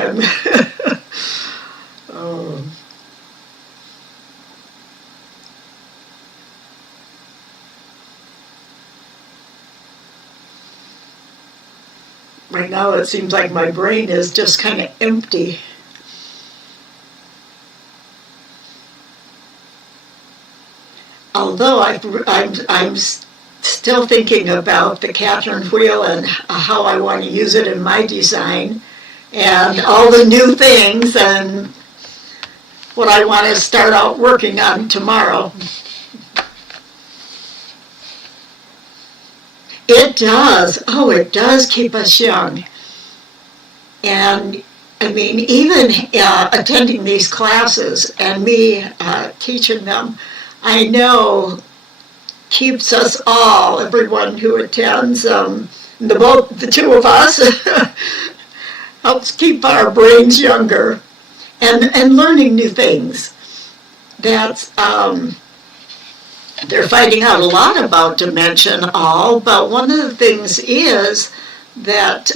Right now it seems like my brain is just kind of empty. Although I'm still thinking about the Catherine wheel and how I want to use it in my design and all the new things and what I want to start out working on tomorrow. It does. Oh, it does keep us young. And I mean, even attending these classes and me teaching them, I know keeps us all, everyone who attends, the two of us, helps keep our brains younger and learning new things. That's they're finding out a lot about dementia and all, but one of the things is that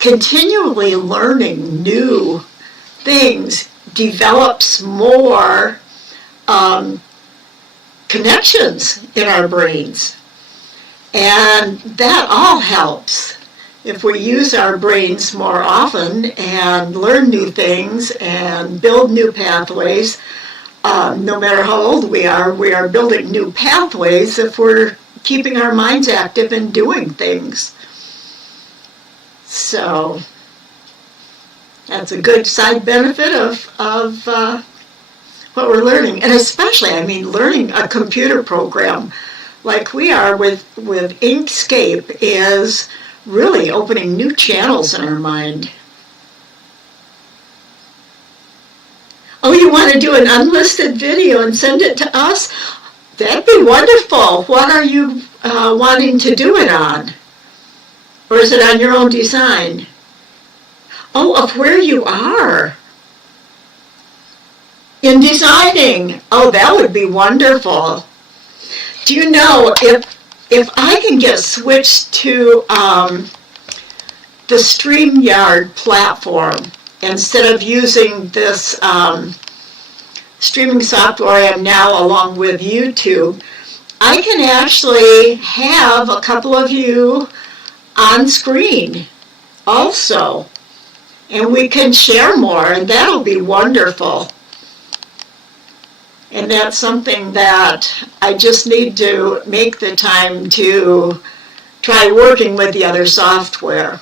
continually learning new things develops more connections in our brains. And that all helps. If we use our brains more often and learn new things and build new pathways, no matter how old we are building new pathways if we're keeping our minds active and doing things. So that's a good side benefit of what we're learning. And especially, I mean, learning a computer program like we are with Inkscape is really opening new channels in our mind. Oh, you want to do an unlisted video and send it to us? That'd be wonderful. What are you wanting to do it on? Or is it on your own design? Oh, of where you are. In designing. Oh, that would be wonderful. Do you know, if I can get switched to the StreamYard platform, instead of using this streaming software I am now along with YouTube, I can actually have a couple of you on screen also. And we can share more, and that'll be wonderful. And that's something that I just need to make the time to try working with the other software.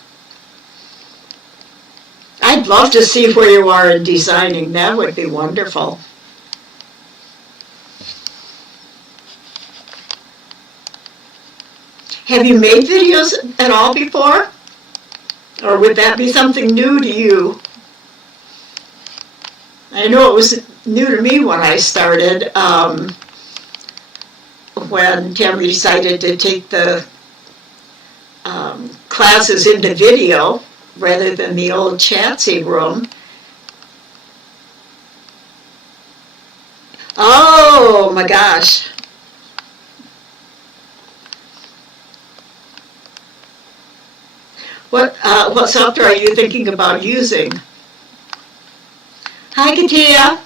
I'd love to see where you are in designing. That would be wonderful. Have you made videos at all before? Or would that be something new to you? I know it was new to me when I started. when Tammy decided to take the classes into video rather than the old Chatsy room. Oh my gosh. What software are you thinking about using? Hi, Katia.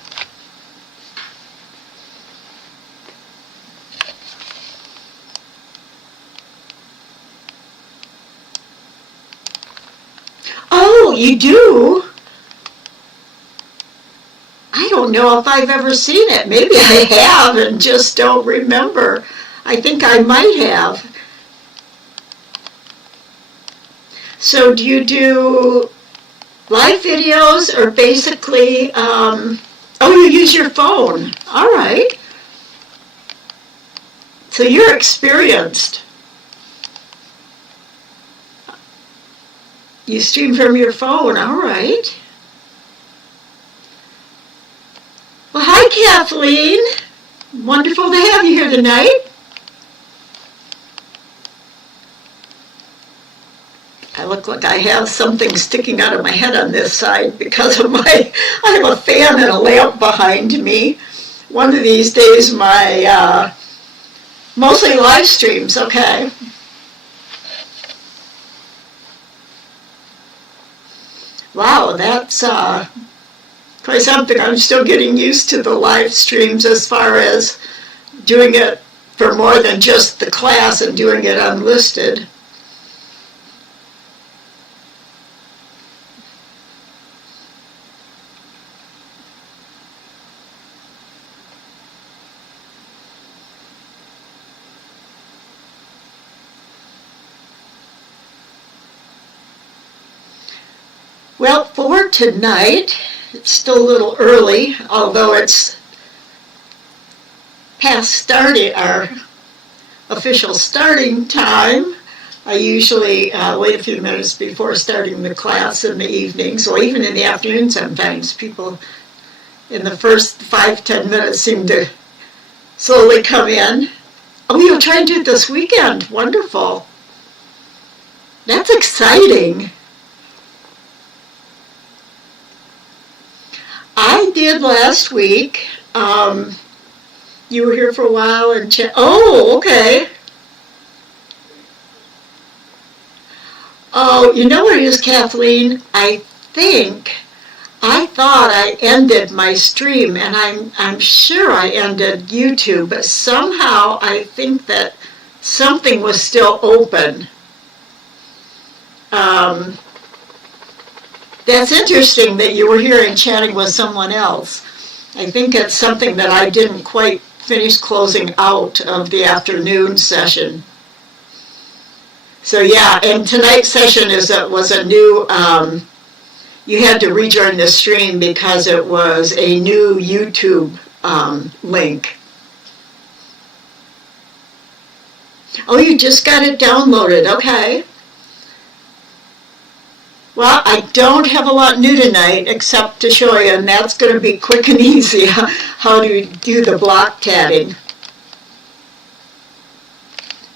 Oh, you do? I don't know if I've ever seen it. Maybe I have and just don't remember. I think I might have. So do you do live videos or basically, oh, you use your phone. All right. So you're experienced. You stream from your phone, all right. Well, hi, Kathleen. Wonderful to have you here tonight. I look like I have something sticking out of my head on this side because of I have a fan and a lamp behind me. One of these days, my, mostly live streams, okay. Wow, that's quite something. I'm still getting used to the live streams as far as doing it for more than just the class and doing it unlisted. Well, for tonight, it's still a little early, although it's past starting our official starting time. I usually wait a few minutes before starting the class in the evenings, or even in the afternoon sometimes. People in the first 5-10 minutes seem to slowly come in. Oh, you'll try and do it this weekend. Wonderful. That's exciting. I did last week. You were here for a while and oh, okay. Oh, you know what it is, Kathleen? I thought I ended my stream, and I'm sure I ended YouTube, but somehow I think that something was still open. That's interesting that you were here and chatting with someone else. I think it's something that I didn't quite finish closing out of the afternoon session. So yeah, and tonight's session was a new, you had to rejoin the stream because it was a new YouTube link. Oh, you just got it downloaded, okay. Well, I don't have a lot new tonight except to show you, and that's going to be quick and easy, how to do the block tatting.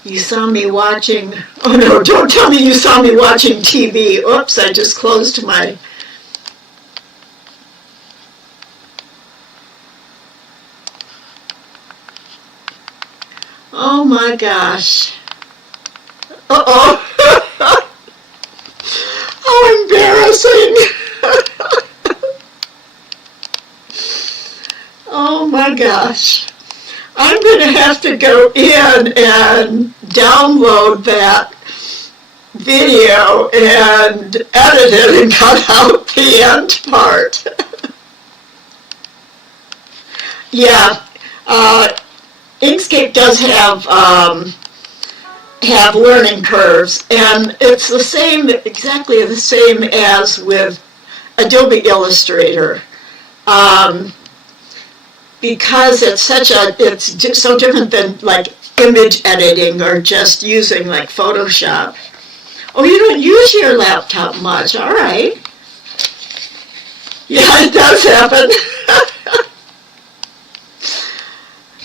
You saw me watching, oh no, don't tell me you saw me watching TV. Oops, I just closed my, oh my gosh. Uh-oh. How embarrassing. Oh my gosh. I'm going to have to go in and download that video and edit it and cut out the end part. Yeah, Inkscape does have learning curves, and it's the same, exactly the same as with Adobe Illustrator. Because it's just so different than like image editing or just using like Photoshop. Oh, you don't use your laptop much, all right. Yeah, it does happen.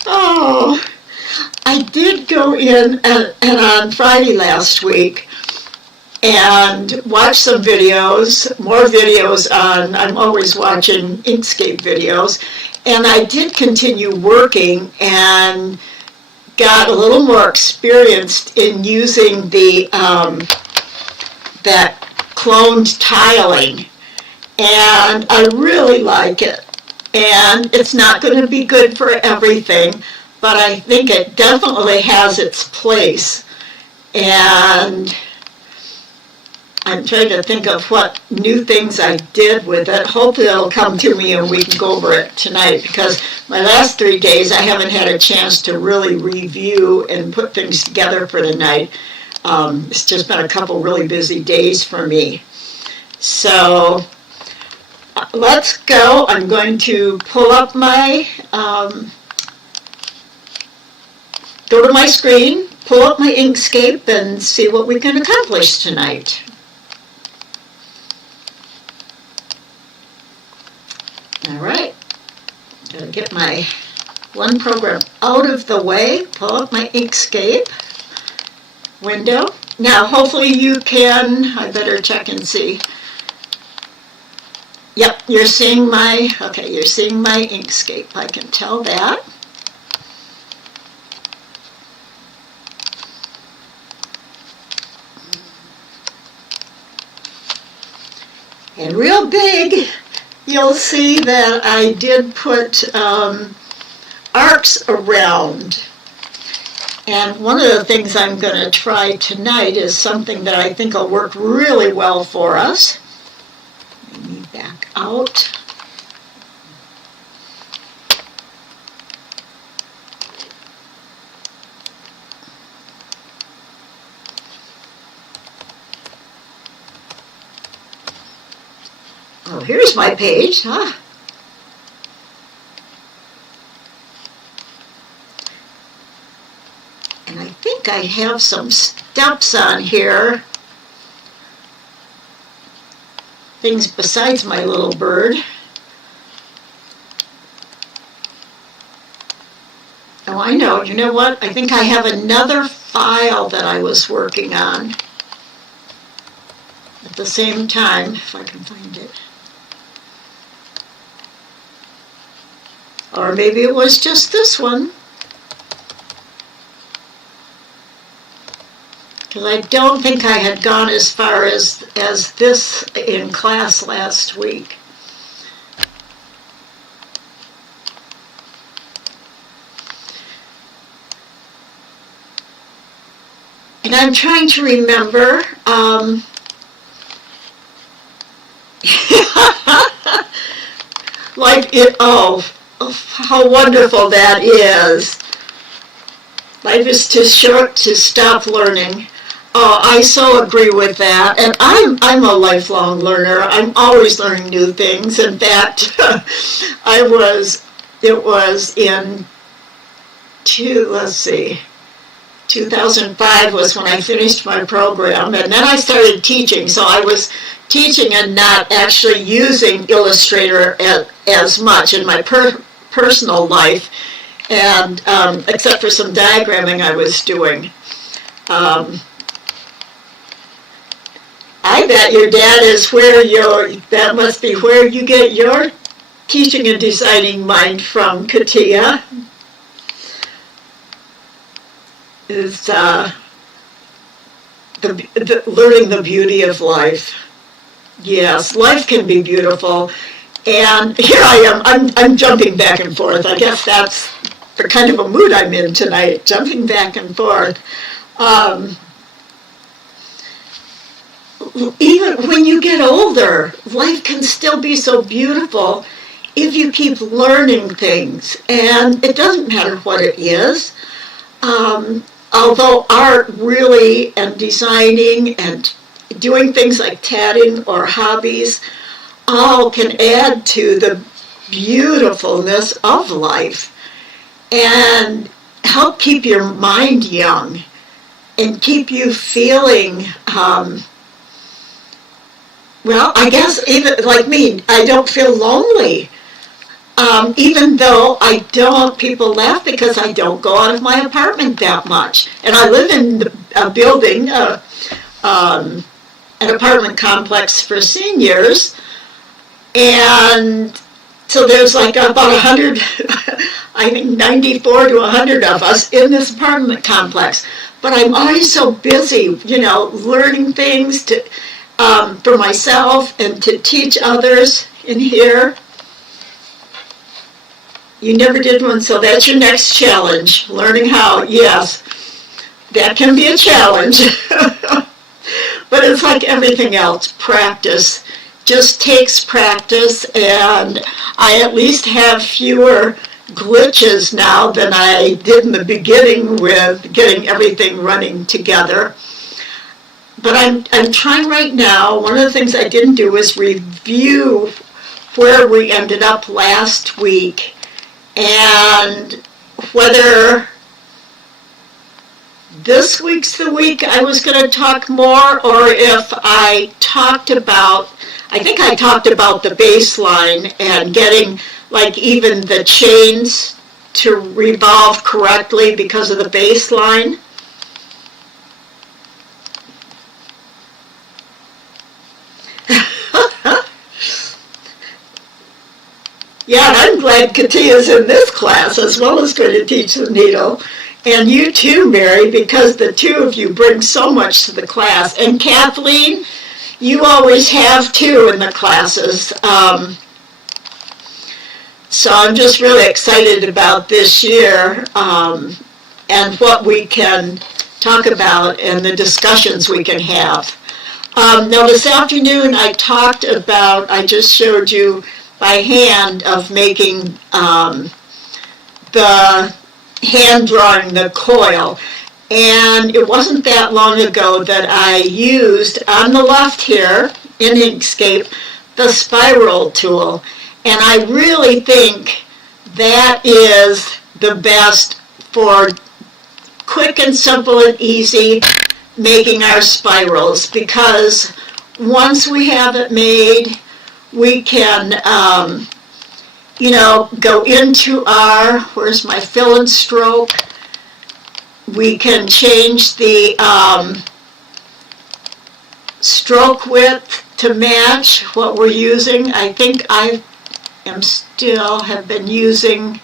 Oh, I did go in and on Friday last week and watch some videos, more videos on, I'm always watching Inkscape videos, and I did continue working and got a little more experienced in using the that cloned tiling, and I really like it. And it's not going to be good for everything, but I think it definitely has its place. And I'm trying to think of what new things I did with it. Hopefully it'll come to me and we can go over it tonight, because my last 3 days I haven't had a chance to really review and put things together for the night. It's just been a couple really busy days for me. So let's go. I'm going to pull up my, go to my screen, pull up my Inkscape, and see what we can accomplish tonight. All right, gotta get my one program out of the way, pull up my Inkscape window. Now, hopefully you can, I better check and see. Yep, you're seeing my, okay, you're seeing my Inkscape, I can tell that. And real big, you'll see that I did put arcs around. And one of the things I'm going to try tonight is something that I think will work really well for us. Let me back out. Oh, here's my page, huh? And I think I have some steps on here. Things besides my little bird. Oh, I know. You know what? I think I have another file that I was working on at the same time, if I can find it. Or maybe it was just this one. Because I don't think I had gone as far as this in class last week. And I'm trying to remember, like it, oh, how wonderful that is. Life is too short to stop learning. Oh, I so agree with that. And I'm a lifelong learner. I'm always learning new things. In fact, it was in 2005 was when I finished my program, and then I started teaching. So I was teaching and not actually using Illustrator as much in my personal life, and except for some diagramming I was doing. I bet your dad is that must be where you get your teaching and designing mind from, Katia. Is learning the beauty of life. Yes, life can be beautiful. And here I am, I'm jumping back and forth. I guess that's the kind of a mood I'm in tonight, jumping back and forth. Even when you get older, life can still be so beautiful if you keep learning things. And it doesn't matter what it is. Although art really, and designing and doing things like tatting or hobbies, all can add to the beautifulness of life and help keep your mind young and keep you feeling, well, I guess even like me, I don't feel lonely. even though I don't, people laugh because I don't go out of my apartment that much. And I live in a building, an apartment complex for seniors, and so there's like about 100, I think 94 to 100 of us in this apartment complex. But I'm always so busy, learning things for myself and to teach others in here. You never did one, so that's your next challenge. Learning how, yes, that can be a challenge. But it's like everything else, practice. Just takes practice, and I at least have fewer glitches now than I did in the beginning with getting everything running together. But I'm trying right now. One of the things I didn't do was review where we ended up last week and whether this week's the week I was going to talk more, or if I think I talked about the baseline and getting like even the chains to revolve correctly because of the baseline. Yeah, and I'm glad Katia's in this class as well as going to teach the needle. And you too, Mary, because the two of you bring so much to the class. And Kathleen, you always have too in the classes. So I'm just really excited about this year and what we can talk about and the discussions we can have. Now this afternoon I just showed you by hand of making the hand drawing the coil. And it wasn't that long ago that I used, on the left here, in Inkscape, the spiral tool. And I really think that is the best for quick and simple and easy making our spirals, because once we have it made, we can go into where's my fill and stroke. We can change the stroke width to match what we're using. I think I have been using,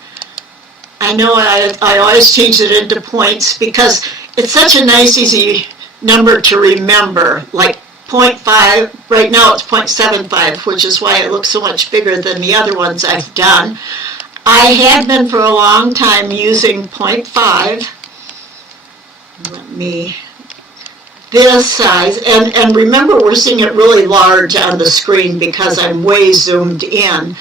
I know I always change it into points because it's such a nice, easy number to remember, like 0.5, right now it's 0.75, which is why it looks so much bigger than the other ones I've done. I had been for a long time using 0.5. This size, and remember we're seeing it really large on the screen because I'm way zoomed in.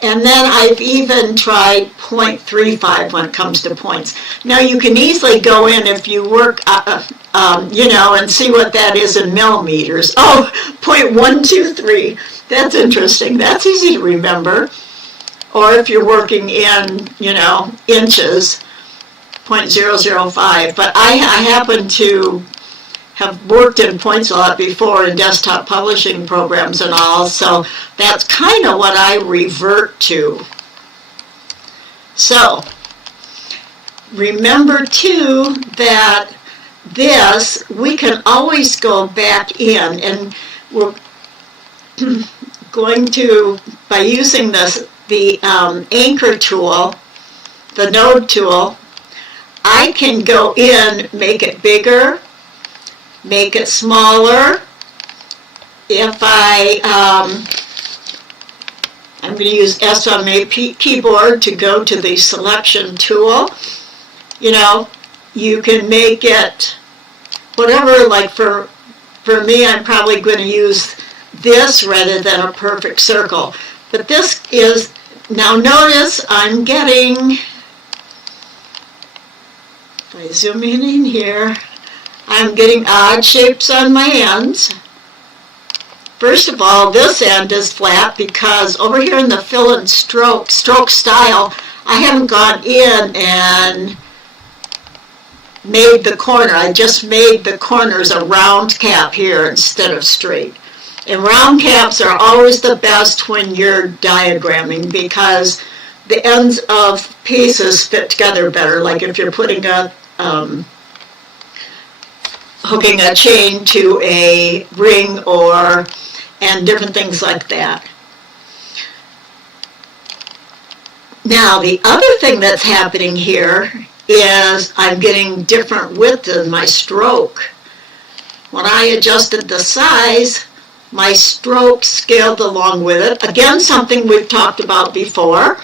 And then I've even tried 0.35 when it comes to points. Now you can easily go in if you work, and see what that is in millimeters. Oh, 0.123, that's interesting. That's easy to remember. Or if you're working in, inches, 0.005. But I happen to have worked in points a lot before in desktop publishing programs and all, so that's kind of what I revert to. So, remember too that we can always go back in, and we're going to, by using the anchor tool, the node tool, I can go in, make it bigger, make it smaller. If I'm going to use S on my keyboard to go to the selection tool. You can make it whatever, like for me, I'm probably going to use this rather than a perfect circle. But this is, now notice I'm getting, if I zoom in here, I'm getting odd shapes on my ends. First of all, this end is flat because over here in the fill and stroke style, I haven't gone in and made the corner. I just made the corners a round cap here instead of straight. And round caps are always the best when you're diagramming because the ends of pieces fit together better, like if you're putting a, hooking a chain to a ring and different things like that. Now, the other thing that's happening here is I'm getting different width in my stroke. When I adjusted the size, my stroke scaled along with it. Again, something we've talked about before,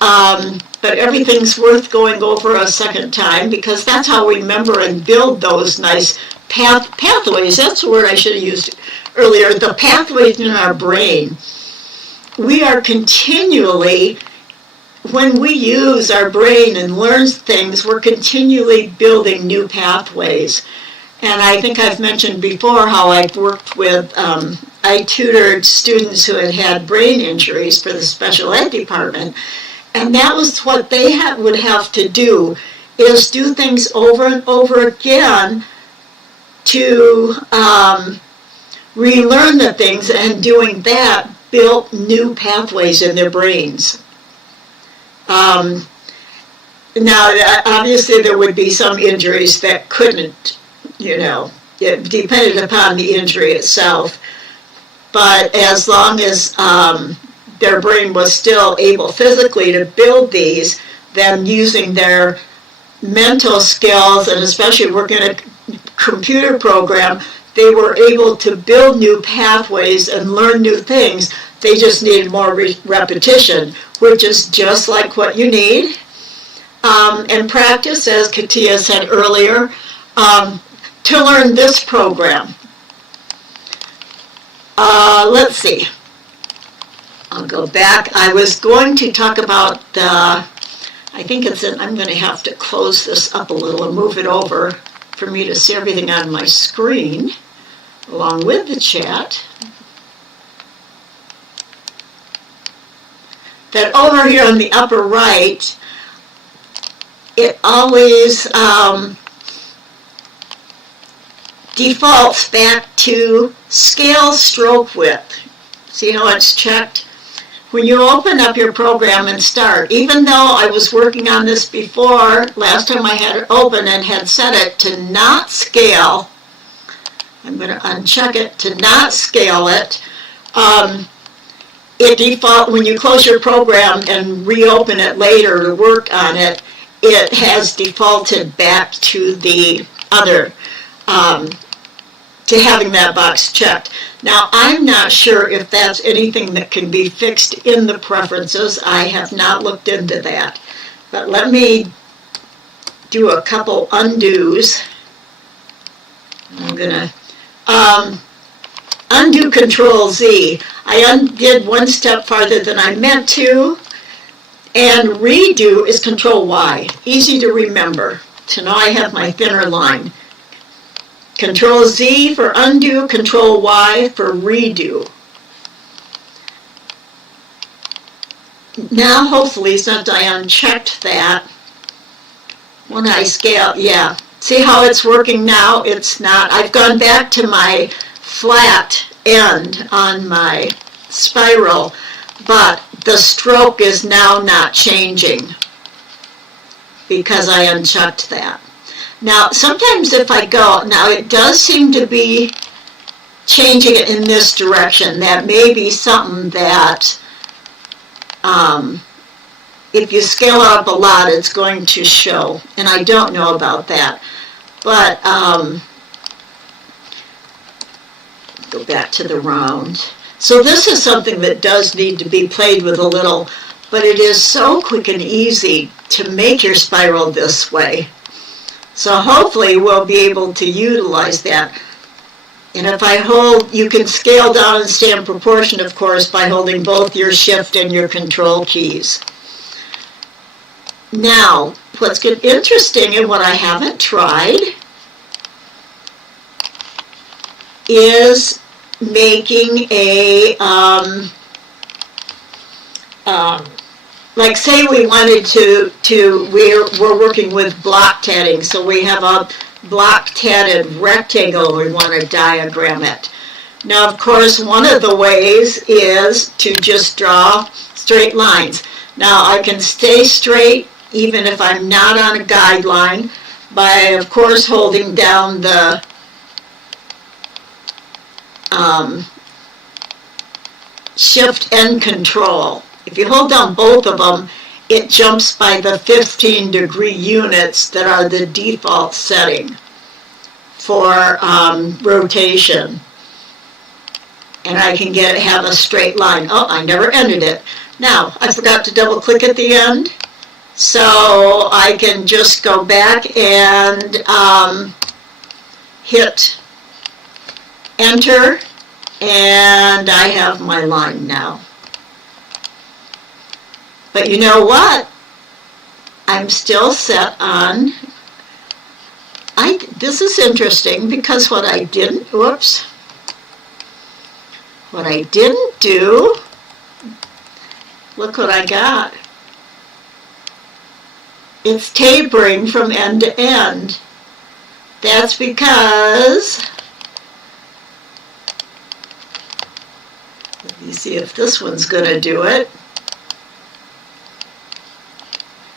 but everything's worth going over a second time because that's how we remember and build those nice pathways. That's the word I should have used earlier, the pathways in our brain. We are continually, when we use our brain and learn things, we're continually building new pathways. And I think I've mentioned before how I've worked with, I tutored students who had had brain injuries for the special ed department. And that was what they would have to do, is do things over and over again to relearn the things, and doing that built new pathways in their brains. Now, obviously there would be some injuries that couldn't, it depended upon the injury itself. But as long as their brain was still able physically to build these, then using their mental skills, and especially working in a computer program, they were able to build new pathways and learn new things. They just needed more repetition, which is just like what you need. And practice, as Katia said earlier, to learn this program. Let's see. I'll go back. I was going to talk about I think I'm going to have to close this up a little and move it over for me to see everything on my screen, along with the chat. That over here on the upper right, it always defaults back to scale stroke width. See how it's checked? When you open up your program and start, even though I was working on this before, last time I had it open and had set it to not scale, I'm going to uncheck it to not scale it. It default, when you close your program and reopen it later to work on it, it has defaulted back to the other, to having that box checked. Now, I'm not sure if that's anything that can be fixed in the preferences. I have not looked into that. But let me do a couple undos. I'm going to undo Control Z. I undid one step farther than I meant to. And redo is Control Y. Easy to remember. So now I have my thinner line. Control Z for undo, Control Y for redo. Now, hopefully, since I unchecked that, when I scale, yeah. See how it's working now? It's not. I've gone back to my flat end on my spiral, but the stroke is now not changing because I unchecked that. Now, sometimes if I go, now it does seem to be changing it in this direction. That may be something that, if you scale up a lot, it's going to show. And I don't know about that. But, go back to the round. So this is something that does need to be played with a little, but it is so quick and easy to make your spiral this way. So hopefully we'll be able to utilize that. And if I hold, you can scale down and stay in proportion, of course, by holding both your shift and your control keys. Now, what's interesting and what I haven't tried is making a, like say we wanted we're working with block tatting, so we have a block tatted rectangle, we want to diagram it. Now, of course, one of the ways is to just draw straight lines. Now, I can stay straight even if I'm not on a guideline by, of course, holding down the Shift and Control. If you hold down both of them, it jumps by the 15-degree units that are the default setting for rotation. And I can have a straight line. Oh, I never ended it. Now, I forgot to double click at the end, so I can just go back and hit enter, and I have my line now. But you know what? I'm still set on, this is interesting because what I didn't do, look what I got. It's tapering from end to end. That's because, let me see if this one's going to do it.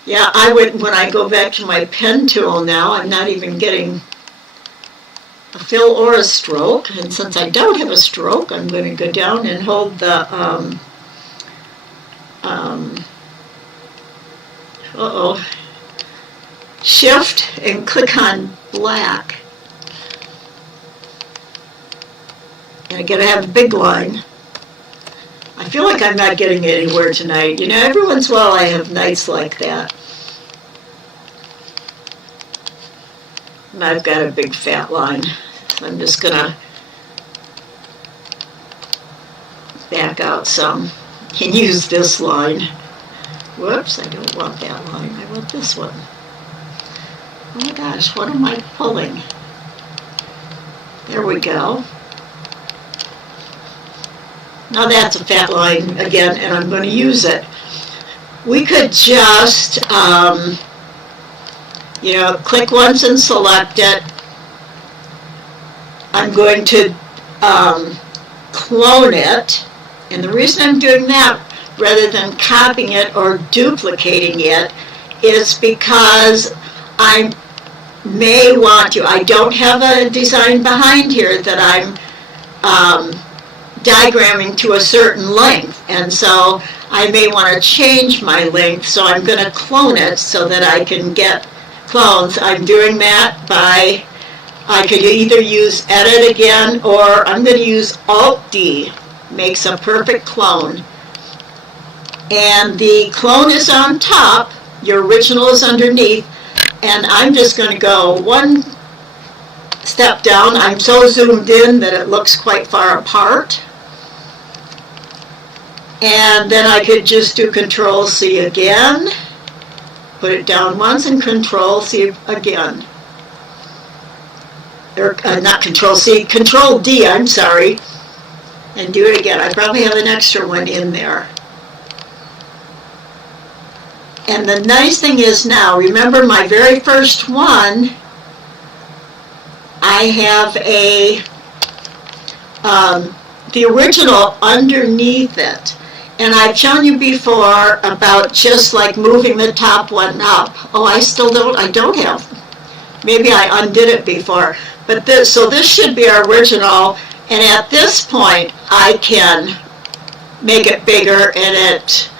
Yeah, when I go back to my pen tool now, I'm not even getting a fill or a stroke. And since I don't have a stroke, I'm going to go down and hold the, Shift and click on black. And I gotta have a big line. I feel like I'm not getting anywhere tonight. You know, every once in a while I have nights like that. And I've got a big fat line. So I'm just gonna back out some and use this line. Whoops, I don't want that line. I want this one. Oh my gosh, what am I pulling? There we go. Now that's a fat line again, and I'm going to use it. We could just, click once and select it. I'm going to clone it, and the reason I'm doing that rather than copying it or duplicating it is because I may want to. I don't have a design behind here that I'm diagramming to a certain length, and so I may want to change my length, so I'm going to clone it so that I can get clones. I'm doing that by, I could either use edit again, or I'm going to use Alt-D, makes a perfect clone. And the clone is on top, your original is underneath, and I'm just going to go one step down. I'm so zoomed in that it looks quite far apart. And then I could just do Control-C again, put it down once, and Control-C again. Or not Control-C, Control-D, I'm sorry, and do it again. I probably have an extra one in there. And the nice thing is now, remember my very first one, I have the original underneath it. And I've shown you before about just like moving the top one up. Oh, I don't have. Maybe I undid it before. But so this should be our original. And at this point, I can make it bigger, and it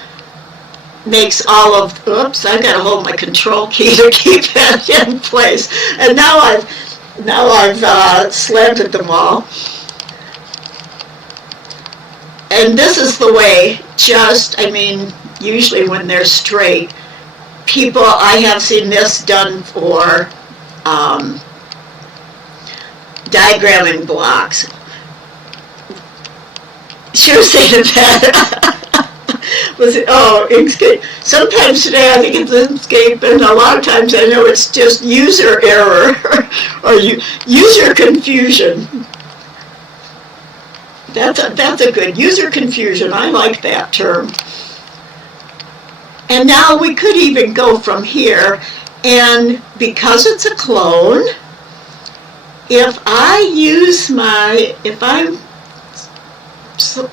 makes all of, oops, I gotta hold my control key to keep it in place. And now I've slanted them all. And this is the way, usually when they're straight, I have seen this done for diagramming blocks. Sure say to that. Was it, Inkscape. Sometimes today I think it's Inkscape, and a lot of times I know it's just user error or user confusion. That's a good user confusion. I like that term. And now we could even go from here, and because it's a clone, if I use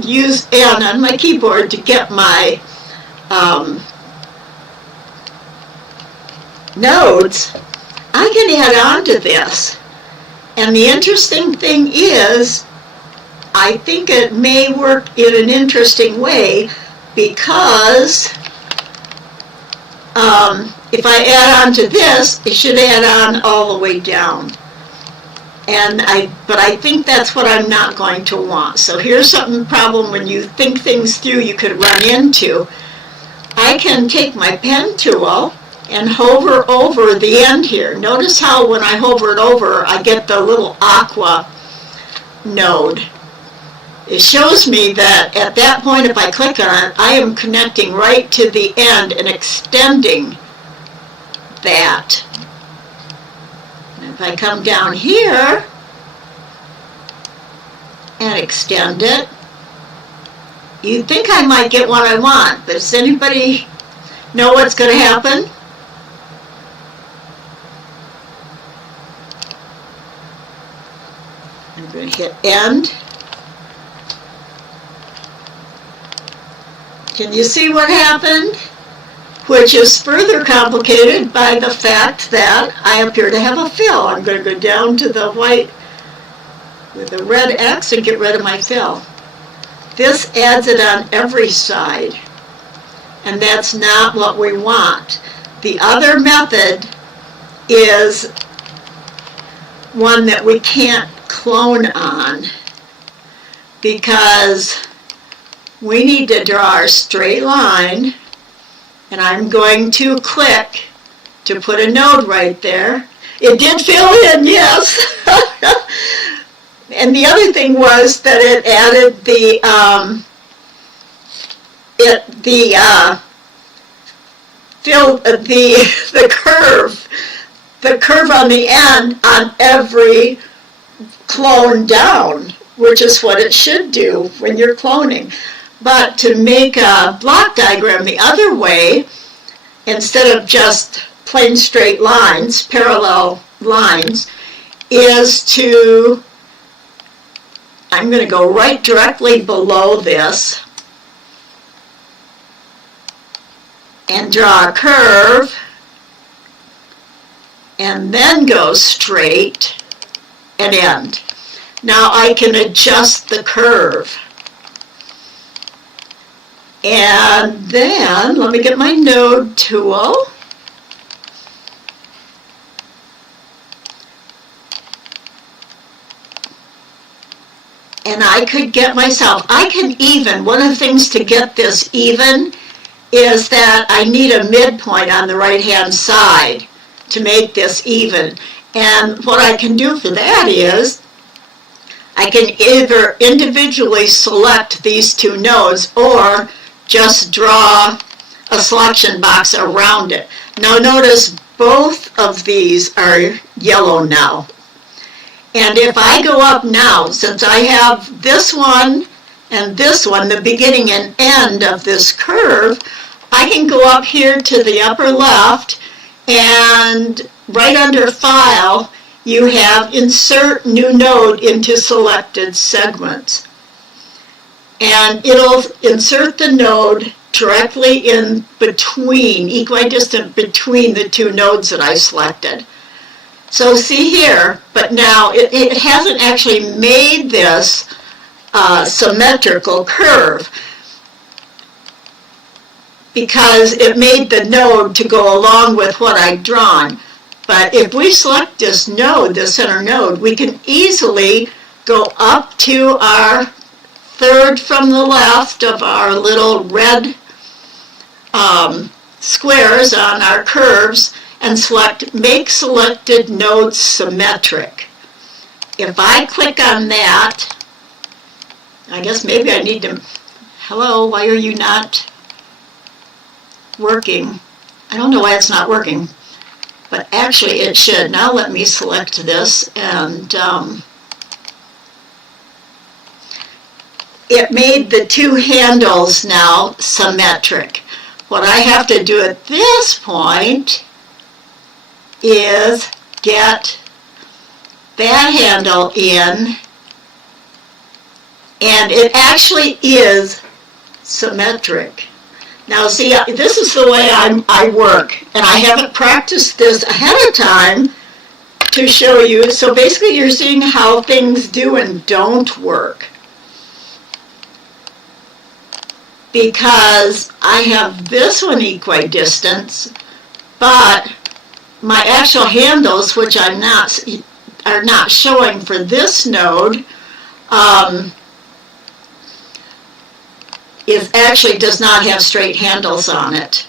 use N on my keyboard to get my nodes, I can add on to this. And the interesting thing is, I think it may work in an interesting way because if I add on to this, it should add on all the way down. But I think that's what I'm not going to want. So here's something problem when you think things through you could run into. I can take my pen tool and hover over the end here. Notice how when I hover it over, I get the little aqua node. It shows me that at that point, if I click on it, I am connecting right to the end and extending that. And if I come down here and extend it, you'd think I might get what I want, but does anybody know what's going to happen? I'm going to hit end. Can you see what happened? Which is further complicated by the fact that I appear to have a fill. I'm going to go down to the white with the red X and get rid of my fill. This adds it on every side, and that's not what we want. The other method is one that we can't clone on because we need to draw our straight line, and I'm going to click to put a node right there. It did fill in, yes. And the other thing was that it added the curve on the end on every clone down, which is what it should do when you're cloning. But to make a block diagram the other way, instead of just plain straight lines, parallel lines, is to, I'm going to go right directly below this and draw a curve and then go straight and end. Now I can adjust the curve. And then, let me get my node tool. And I could get myself, I can even, one of the things to get this even is that I need a midpoint on the right-hand side to make this even. And what I can do for that is, I can either individually select these two nodes or just draw a selection box around it. Now notice both of these are yellow now. And if I go up now, since I have this one and this one, the beginning and end of this curve, I can go up here to the upper left, and right under File, you have Insert New Node into Selected Segments. And it'll insert the node directly in between, equidistant between the two nodes that I selected. So see here, but now it hasn't actually made this symmetrical curve because it made the node to go along with what I'd drawn. But if we select this node, the center node, we can easily go up to our third from the left of our little red squares on our curves and select Make Selected Node Symmetric. If I click on that, I guess maybe I need to, hello, why are you not working? I don't know why it's not working, but actually it should. Now let me select this, and it made the two handles now symmetric. What I have to do at this point is get that handle in, and it actually is symmetric. Now see, this is the way I work, and I haven't practiced this ahead of time to show you. So basically you're seeing how things do and don't work. Because I have this one equidistance, but my actual handles, which are not showing for this node, does not have straight handles on it.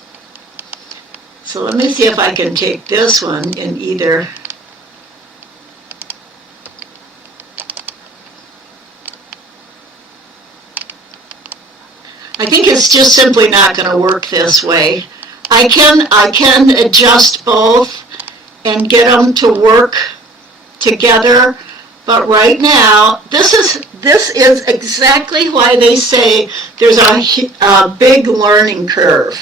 So let me see if I can take this one in either. I think it's just simply not going to work this way. I can adjust both and get them to work together, but right now this is exactly why they say there's a big learning curve.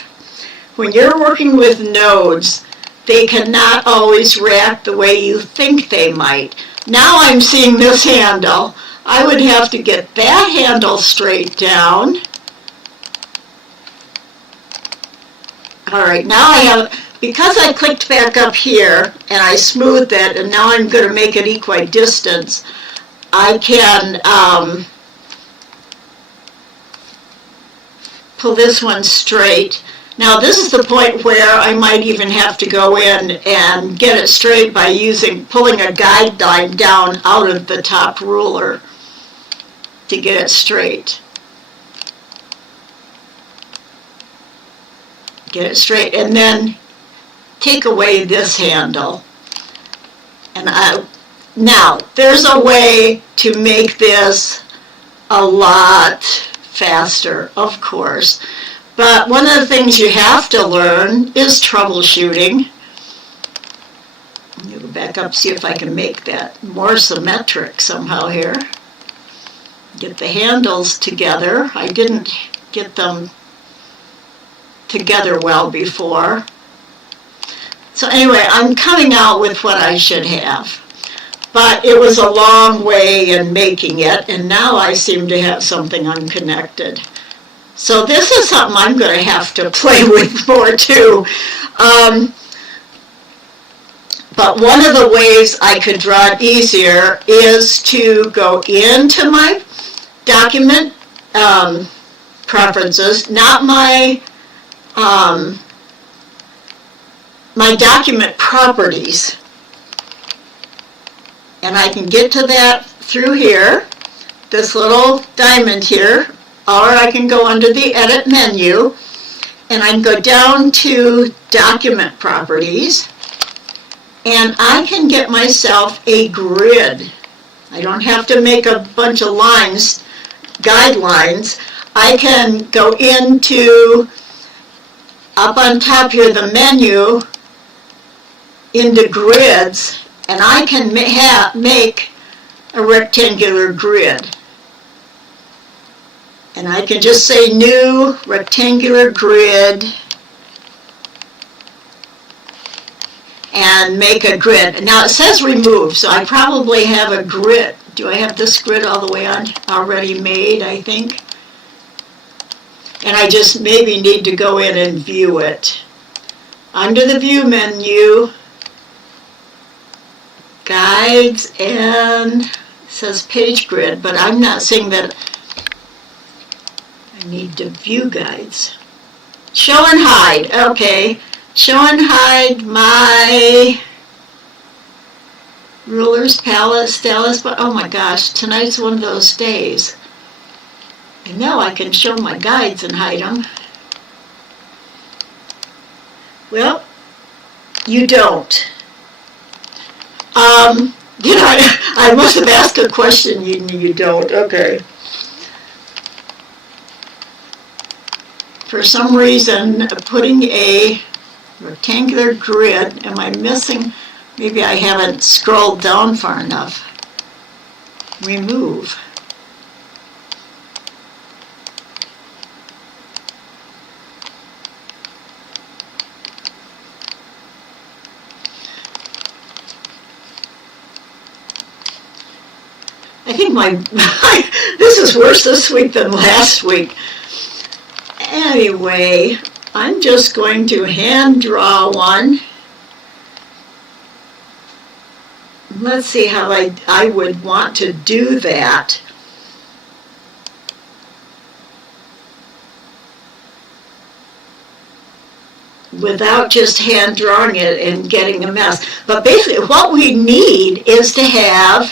When you're working with nodes, they cannot always react the way you think they might. Now I'm seeing this handle. I would have to get that handle straight down. All right, now I have, because I clicked back up here and I smoothed it, and now I'm going to make it equidistant, I can pull this one straight. Now this is the point where I might even have to go in and get it straight by pulling a guideline down out of the top ruler to get it straight. Get it straight, and then take away this handle. And now there's a way to make this a lot faster, of course. But one of the things you have to learn is troubleshooting. Let me go back up, see if I can make that more symmetric somehow here. Get the handles together. I didn't get them together well before. So anyway, I'm coming out with what I should have. But it was a long way in making it, and now I seem to have something unconnected. So this is something I'm going to have to play with more too. But one of the ways I could draw it easier is to go into my document preferences, not my document properties. And I can get to that through here, this little diamond here, or I can go under the edit menu and I can go down to document properties, and I can get myself a grid. I don't have to make a bunch of lines, guidelines. I can go into, up on top here, the menu, into grids, and I can make a rectangular grid. And I can just say new rectangular grid and make a grid. Now it says remove, so I probably have a grid. Do I have this grid all the way on already made, I think? And I just maybe need to go in and view it. Under the view menu, guides, and it says page grid, but I'm not seeing that. I need to view guides. Show and hide, okay. Show and hide my rulers, palette, stylus, but oh my gosh, tonight's one of those days. And now I can show my guides and hide them. Well, you don't. I must have asked a question, you don't, okay. For some reason, putting a rectangular grid, am I missing? Maybe I haven't scrolled down far enough. Remove. I think this is worse this week than last week. Anyway, I'm just going to hand draw one. Let's see how I would want to do that. Without just hand drawing it and getting a mess. But basically what we need is to have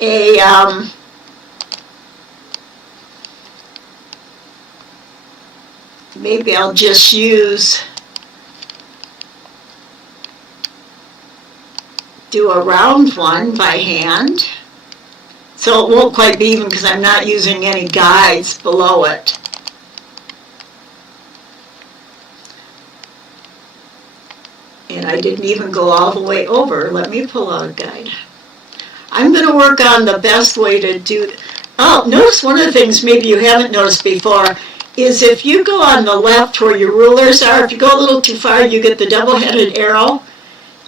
a maybe I'll just do a round one by hand. So it won't quite be even because I'm not using any guides below it. And I didn't even go all the way over. Let me pull out a guide. I'm going to work on the best way to do. Oh, notice one of the things maybe you haven't noticed before is if you go on the left where your rulers are, if you go a little too far, you get the double-headed arrow.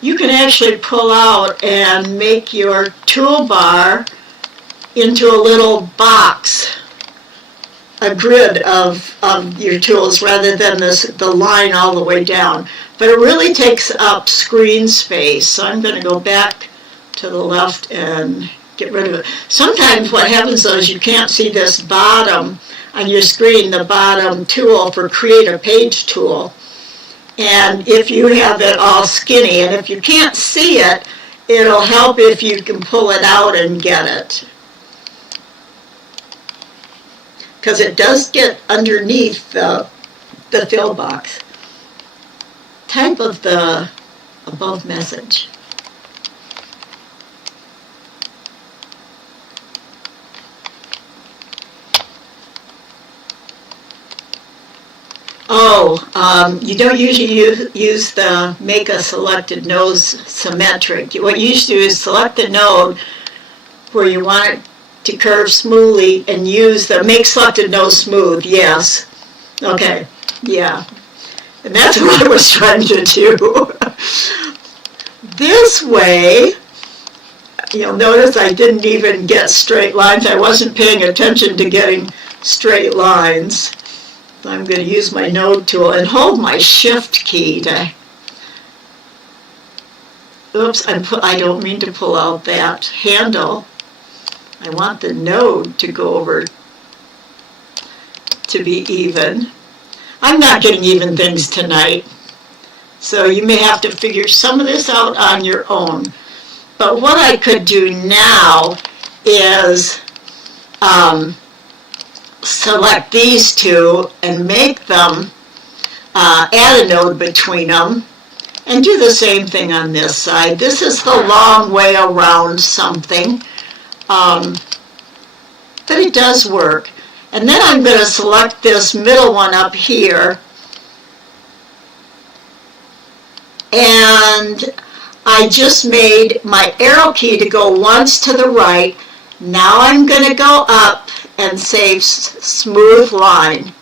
You can actually pull out and make your toolbar into a little box, a grid of your tools rather than the line all the way down. But it really takes up screen space. So I'm going to go back to the left and get rid of it. Sometimes what happens though is you can't see this bottom on your screen, the bottom tool for create a page tool. And if you have it all skinny, and if you can't see it, it'll help if you can pull it out and get it. Because it does get underneath the fill box. Type of the above message. You don't usually use the make a selected node symmetric. What you should do is select the node where you want it to curve smoothly and use the make selected node smooth, yes. Okay, yeah. And that's what I was trying to do. This way, you'll notice I didn't even get straight lines. I wasn't paying attention to getting straight lines. So I'm going to use my node tool and hold my shift key to, oops, I don't mean to pull out that handle. I want the node to go over to be even. I'm not getting even things tonight, so you may have to figure some of this out on your own. But what I could do now is select these two and make them, add a node between them, and do the same thing on this side. This is the long way around something, but it does work. And then I'm going to select this middle one up here, and I just made my arrow key to go once to the right. Now I'm going to go up and say smooth line.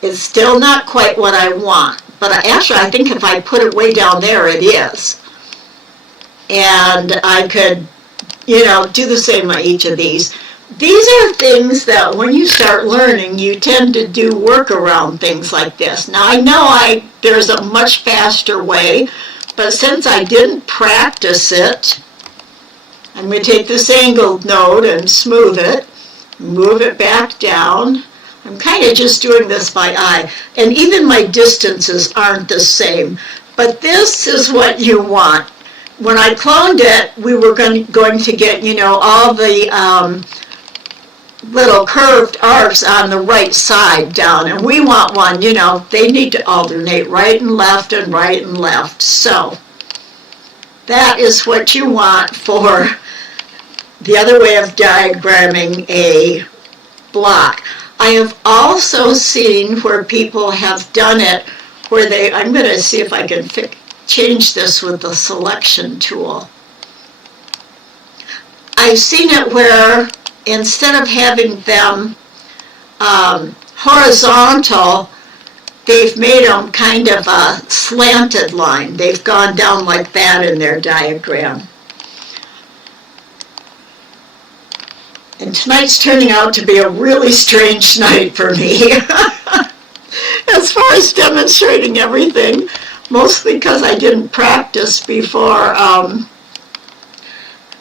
It's still not quite what I want, but actually I think if I put it way down there it is. And I could, do the same on each of these. These are things that when you start learning, you tend to do work around things like this. Now I know there's a much faster way, but since I didn't practice it, I'm going to take this angled node and smooth it, move it back down. I'm kind of just doing this by eye, and even my distances aren't the same, but this is what you want. When I cloned it, we were going to get, all the little curved arcs on the right side down, and we want one, they need to alternate right and left. So that is what you want for the other way of diagramming a block. I have also seen where people have done it where I'm going to see if I can change this with the selection tool. I've seen it where instead of having them horizontal, they've made them kind of a slanted line. They've gone down like that in their diagram. And tonight's turning out to be a really strange night for me. As far as demonstrating everything, mostly because I didn't practice before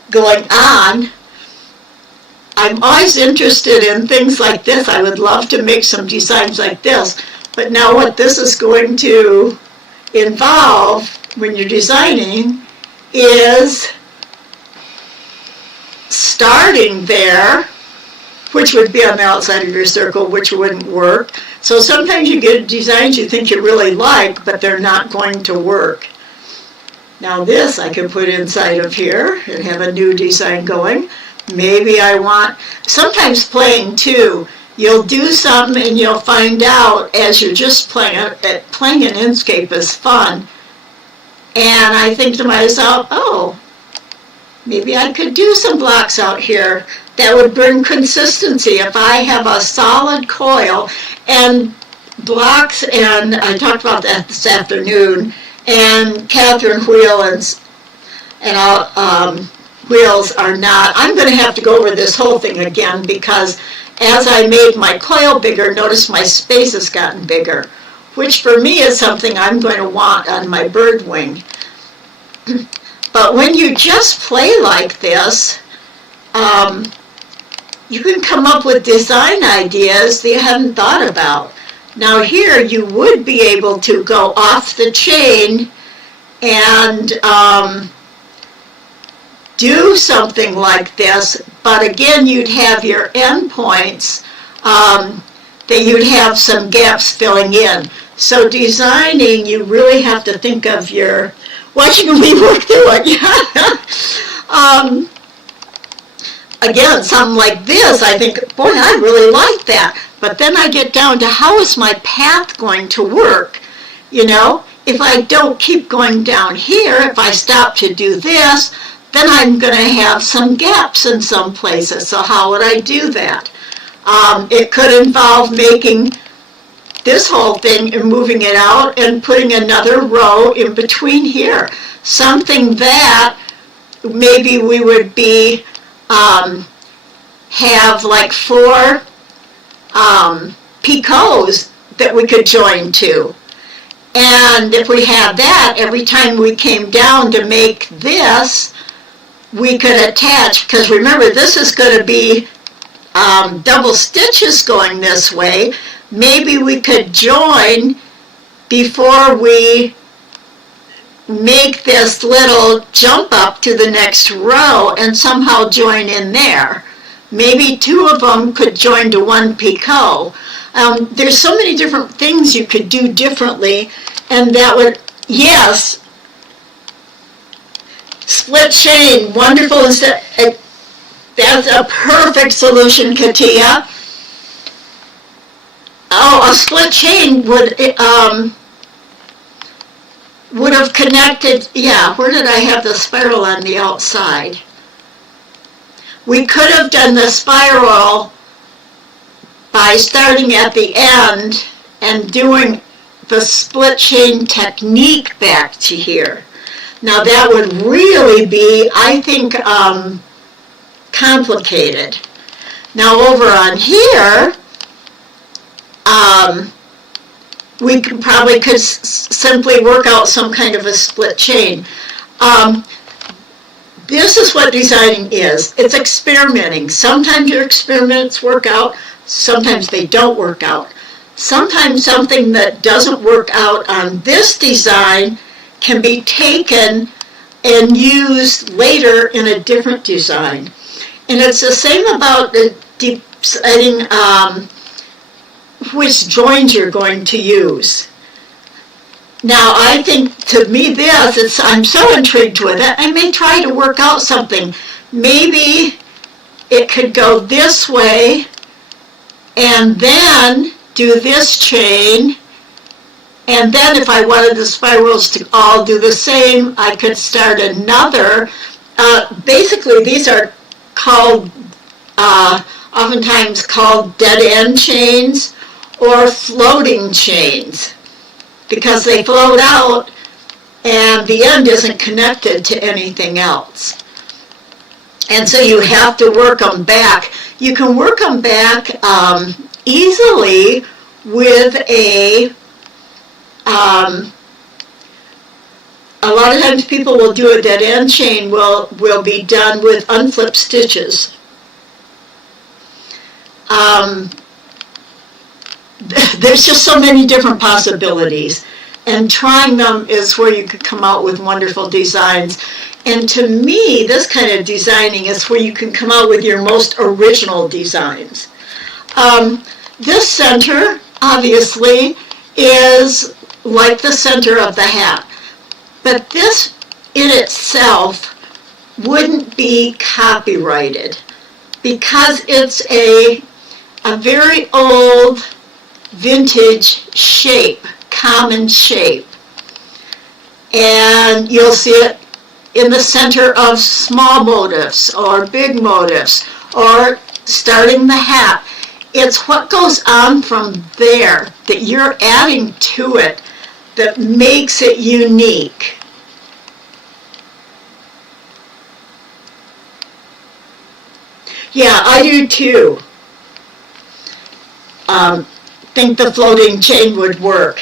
going on. I'm always interested in things like this. I would love to make some designs like this. But now what this is going to involve when you're designing is starting there, which would be on the outside of your circle, which wouldn't work. So sometimes you get designs you think you really like, but they're not going to work. Now this I can put inside of here and have a new design going. Maybe I want, sometimes playing too, you'll do something and you'll find out as you're just playing an Inkscape is fun. And I think to myself, oh, maybe I could do some blocks out here that would bring consistency. If I have a solid coil and blocks, and I talked about that this afternoon, and Catherine Whelan's and wheels are not, I'm going to have to go over this whole thing again because as I made my coil bigger, notice my space has gotten bigger, which for me is something I'm going to want on my bird wing. But when you just play like this, you can come up with design ideas that you hadn't thought about. Now here you would be able to go off the chain and do something like this, but again you'd have your endpoints that you'd have some gaps filling in. So designing, you really have to think of your, watching me work through it. Again, something like this, I think, boy, I really like that. But then I get down to how is my path going to work? You know, if I don't keep going down here, if I stop to do this, then I'm going to have some gaps in some places. So how would I do that? It could involve making this whole thing and moving it out and putting another row in between here. Something that maybe we would be have like 4 picots that we could join to. And if we had that, every time we came down to make this, we could attach, because remember this is going to be double stitches going this way. Maybe we could join before we make this little jump up to the next row and somehow join in there. Maybe 2 of them could join to 1 picot. There's so many different things you could do differently, and that would, yes, split chain, wonderful. That's a perfect solution, Katia. Oh, a split chain would have connected, yeah, where did I have the spiral on the outside? We could have done the spiral by starting at the end and doing the split chain technique back to here. Now that would really be, I think, complicated. Now over on here, we probably could simply work out some kind of a split chain. This is what designing is. It's experimenting. Sometimes your experiments work out, sometimes they don't work out. Sometimes something that doesn't work out on this design can be taken and used later in a different design. And it's the same about deciding which joins you're going to use. Now, I think, to me, I'm so intrigued with it, I may try to work out something. Maybe it could go this way, and then do this chain, and then if I wanted the spirals to all do the same, I could start another. Basically, these are called, oftentimes called dead-end chains or floating chains, because they float out and the end isn't connected to anything else. And so you have to work them back. you can work them back easily with a lot of times people will do it, that end chain will be done with unflipped stitches. There's just so many different possibilities, and trying them is where you could come out with wonderful designs. And to me, this kind of designing is where you can come out with your most original designs. This center, obviously, is like the center of the hat. But this in itself wouldn't be copyrighted because it's a very old, vintage shape, common shape. And you'll see it in the center of small motifs or big motifs or starting the hat. It's what goes on from there that you're adding to it that makes it unique. Yeah, I do too. Think the floating chain would work.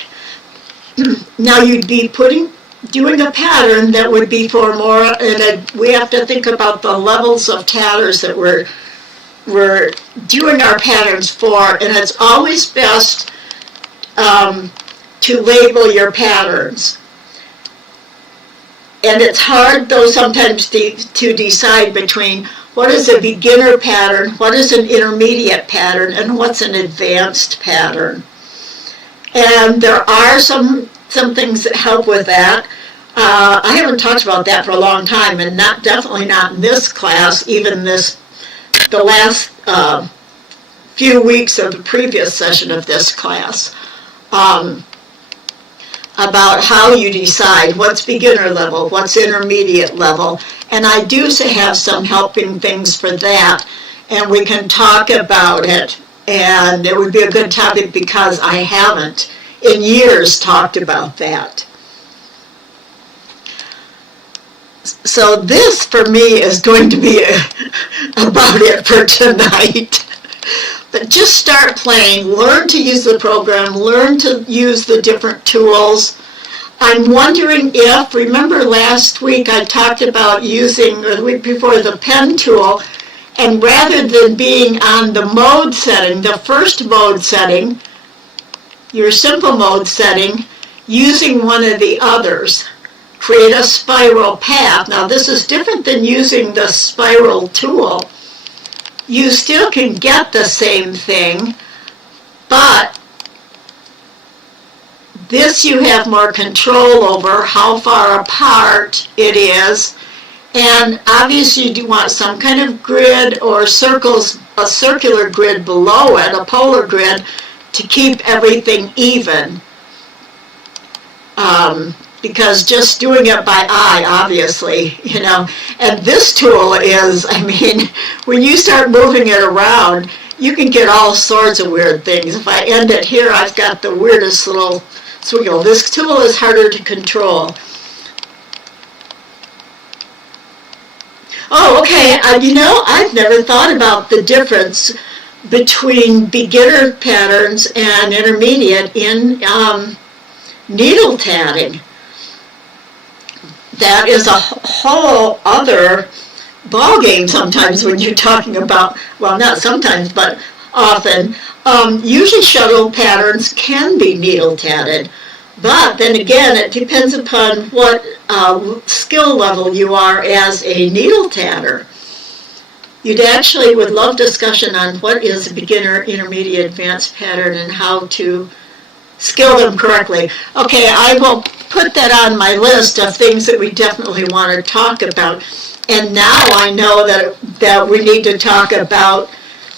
Now you'd be doing a pattern that would be for more, and we have to think about the levels of tatters that we're doing our patterns for, and it's always best to label your patterns. And it's hard, though, sometimes to decide between what is a beginner pattern, what is an intermediate pattern, and what's an advanced pattern. And there are some things that help with that. I haven't talked about that for a long time, and definitely not in this class, even the last few weeks of the previous session of this class, about how you decide what's beginner level, what's intermediate level. And I do have some helping things for that, and we can talk about it. And it would be a good topic because I haven't in years talked about that. So this, for me, is going to be about it for tonight. But just start playing, learn to use the program, learn to use the different tools. I'm wondering if, remember last week I talked about using, or the week before, the pen tool, and rather than being on the mode setting, the first mode setting, your simple mode setting, using one of the others. Create a spiral path. Now this is different than using the spiral tool. You still can get the same thing, but this you have more control over how far apart it is, and obviously you do want some kind of grid or circles, a circular grid below it, a polar grid, to keep everything even. Because just doing it by eye, obviously, and this tool is, when you start moving it around, you can get all sorts of weird things. If I end it here, I've got the weirdest little swiggle. This tool is harder to control. Oh, okay, I've never thought about the difference between beginner patterns and intermediate in needle tatting. That is a whole other ballgame sometimes when you're talking about, well, not sometimes, but often. Usually shuttle patterns can be needle tatted, but then again, it depends upon what skill level you are as a needle tatter. You'd actually would love discussion on what is a beginner, intermediate, advanced pattern and how to skill them correctly. Okay, I will put that on my list of things that we definitely want to talk about. And now I know that we need to talk about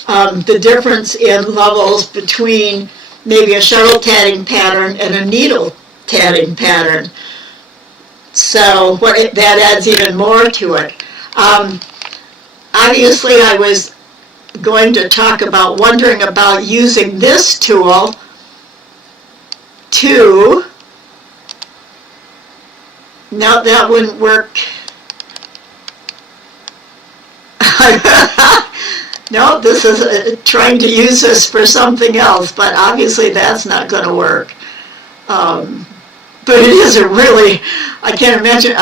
the difference in levels between maybe a shuttle tatting pattern and a needle tatting pattern. So that adds even more to it. Obviously, I was going to talk about wondering about using this tool to, no, that wouldn't work. no, this is trying to use this for something else, but obviously that's not going to work. But it is a really, I can't imagine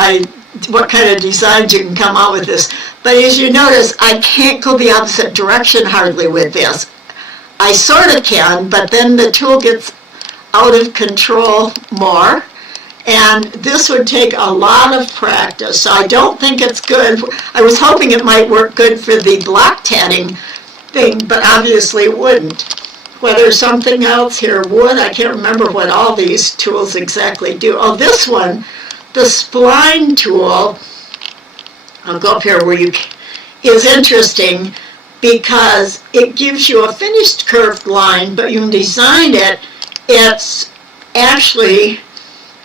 what kind of designs you can come out with this. But as you notice, I can't go the opposite direction hardly with this. I sort of can, but then the tool gets out of control more. And this would take a lot of practice, so I don't think it's good. I was hoping it might work good for the block tatting thing, but obviously it wouldn't. Whether something else here would, I can't remember what all these tools exactly do. Oh, this one, the spline tool, I'll go up here where you, is interesting because it gives you a finished curved line, but you can design it, it's actually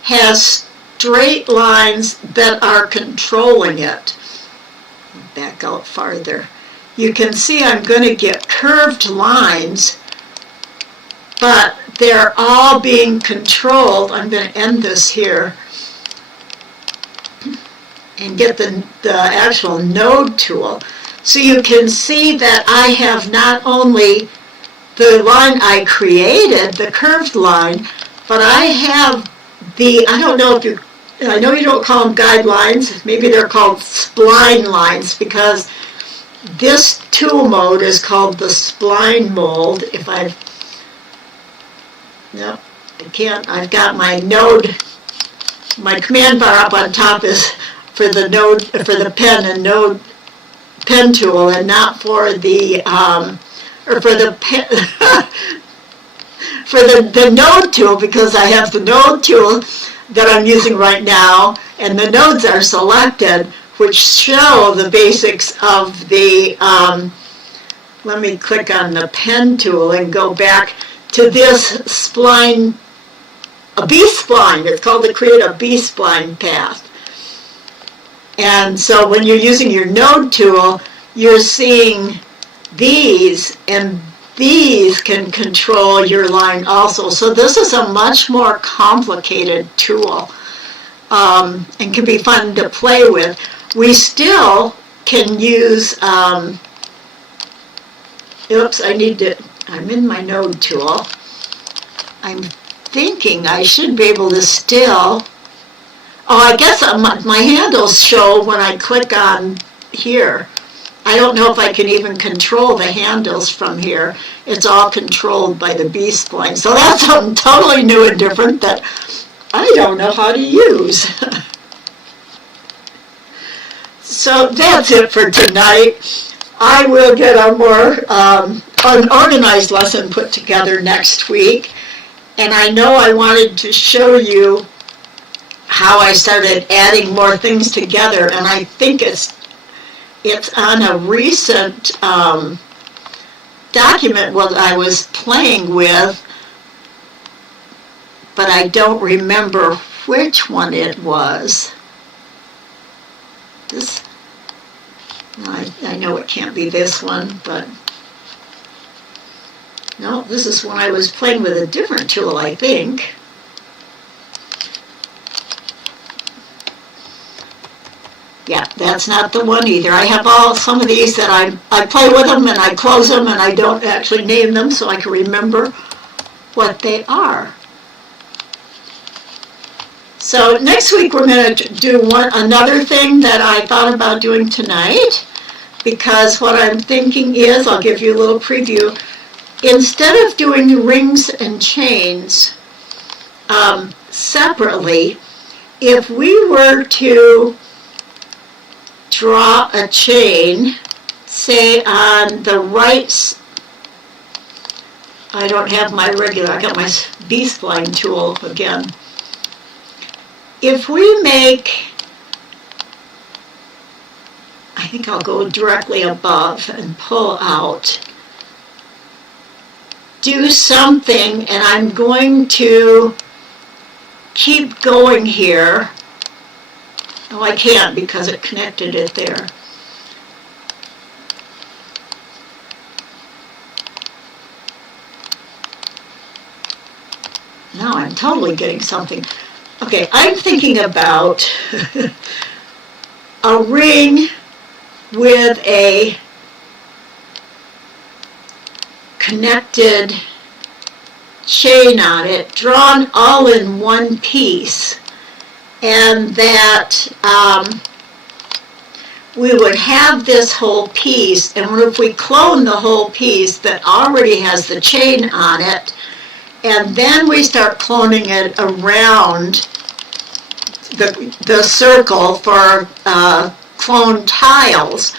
has straight lines that are controlling it. Back out farther. You can see I'm going to get curved lines, but they're all being controlled. I'm going to end this here and get the actual node tool. So you can see that I have not only the line I created, the curved line, but I have I don't know if you, I know you don't call them guidelines, maybe they're called spline lines, because this tool mode is called the spline mold. If no, I can't, I've got my node, my command bar up on top is for the node, for the pen and node pen tool, and not for the, or for the pen, for the node tool, because I have the node tool that I'm using right now, and the nodes are selected, which show the basics of the, let me click on the pen tool and go back to this spline, a B-spline. It's called to create a B-spline path. And so when you're using your node tool, you're seeing these, and these can control your line also. So this is a much more complicated tool and can be fun to play with. We still can use, oops, I'm in my node tool. I'm thinking I should be able to still, I guess my handles show when I click on here. I don't know if I can even control the handles from here. It's all controlled by the B-spline. So that's something totally new and different that I don't know how to use. So that's it for tonight. I will get a more unorganized lesson put together next week. And I know I wanted to show you how I started adding more things together, and I think it's on a recent document what I was playing with, but I don't remember which one it was. This, I know it can't be this one, but no, this is when I was playing with a different tool, I think. Yeah, that's not the one either. I have some of these that I play with them and I close them and I don't actually name them so I can remember what they are. So next week we're going to do another thing that I thought about doing tonight, because what I'm thinking is, I'll give you a little preview, instead of doing rings and chains separately, if we were to draw a chain, say on the right, I don't have my regular, I got my B-spline tool again. If we make, I think I'll go directly above and pull out, do something, and I'm going to keep going here. Oh, I can't because it connected it there. Now I'm totally getting something. Okay, I'm thinking about a ring with a connected chain on it, drawn all in one piece, and that we would have this whole piece, and if we clone the whole piece that already has the chain on it, and then we start cloning it around the circle for clone tiles,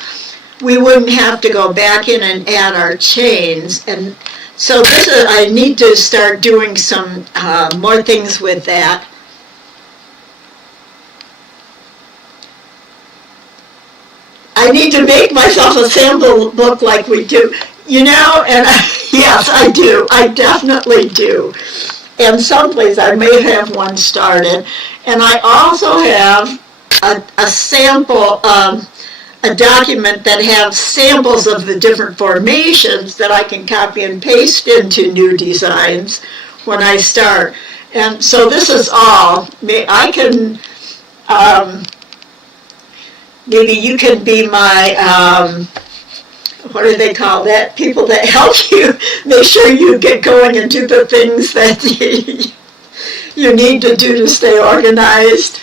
we wouldn't have to go back in and add our chains. And so this is, I need to start doing some more things with that. I need to make myself a sample book like we do, you know, and yes, I do. I definitely do. And someplace I may have one started. And I also have a sample, a document that has samples of the different formations that I can copy and paste into new designs when I start. And so this is all. I can, maybe you can be my, what do they call that? People that help you make sure you get going and do the things that you need to do to stay organized.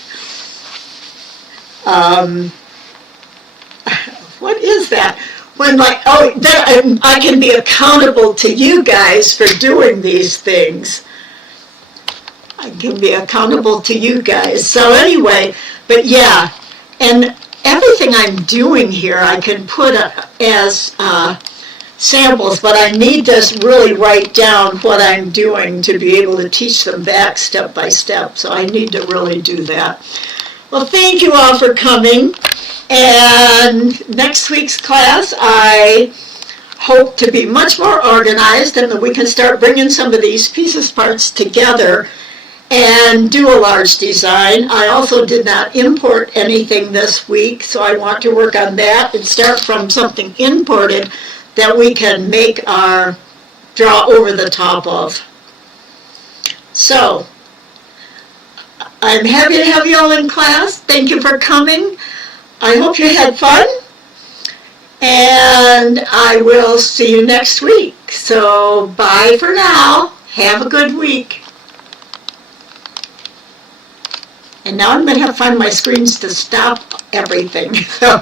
What is that? When then I can be accountable to you guys for doing these things. I can be accountable to you guys. So anyway, but yeah, and everything I'm doing here I can put as samples, but I need to really write down what I'm doing to be able to teach them back step by step. So I need to really do that. Well, thank you all for coming. And next week's class, I hope to be much more organized and that we can start bringing some of these parts together and do a large design. I also did not import anything this week, so I want to work on that and start from something imported that we can make our draw over the top of. So, I'm happy to have you all in class. Thank you for coming. I hope you had fun. And I will see you next week. So, bye for now. Have a good week. And now I'm going to have to find my screens to stop everything. So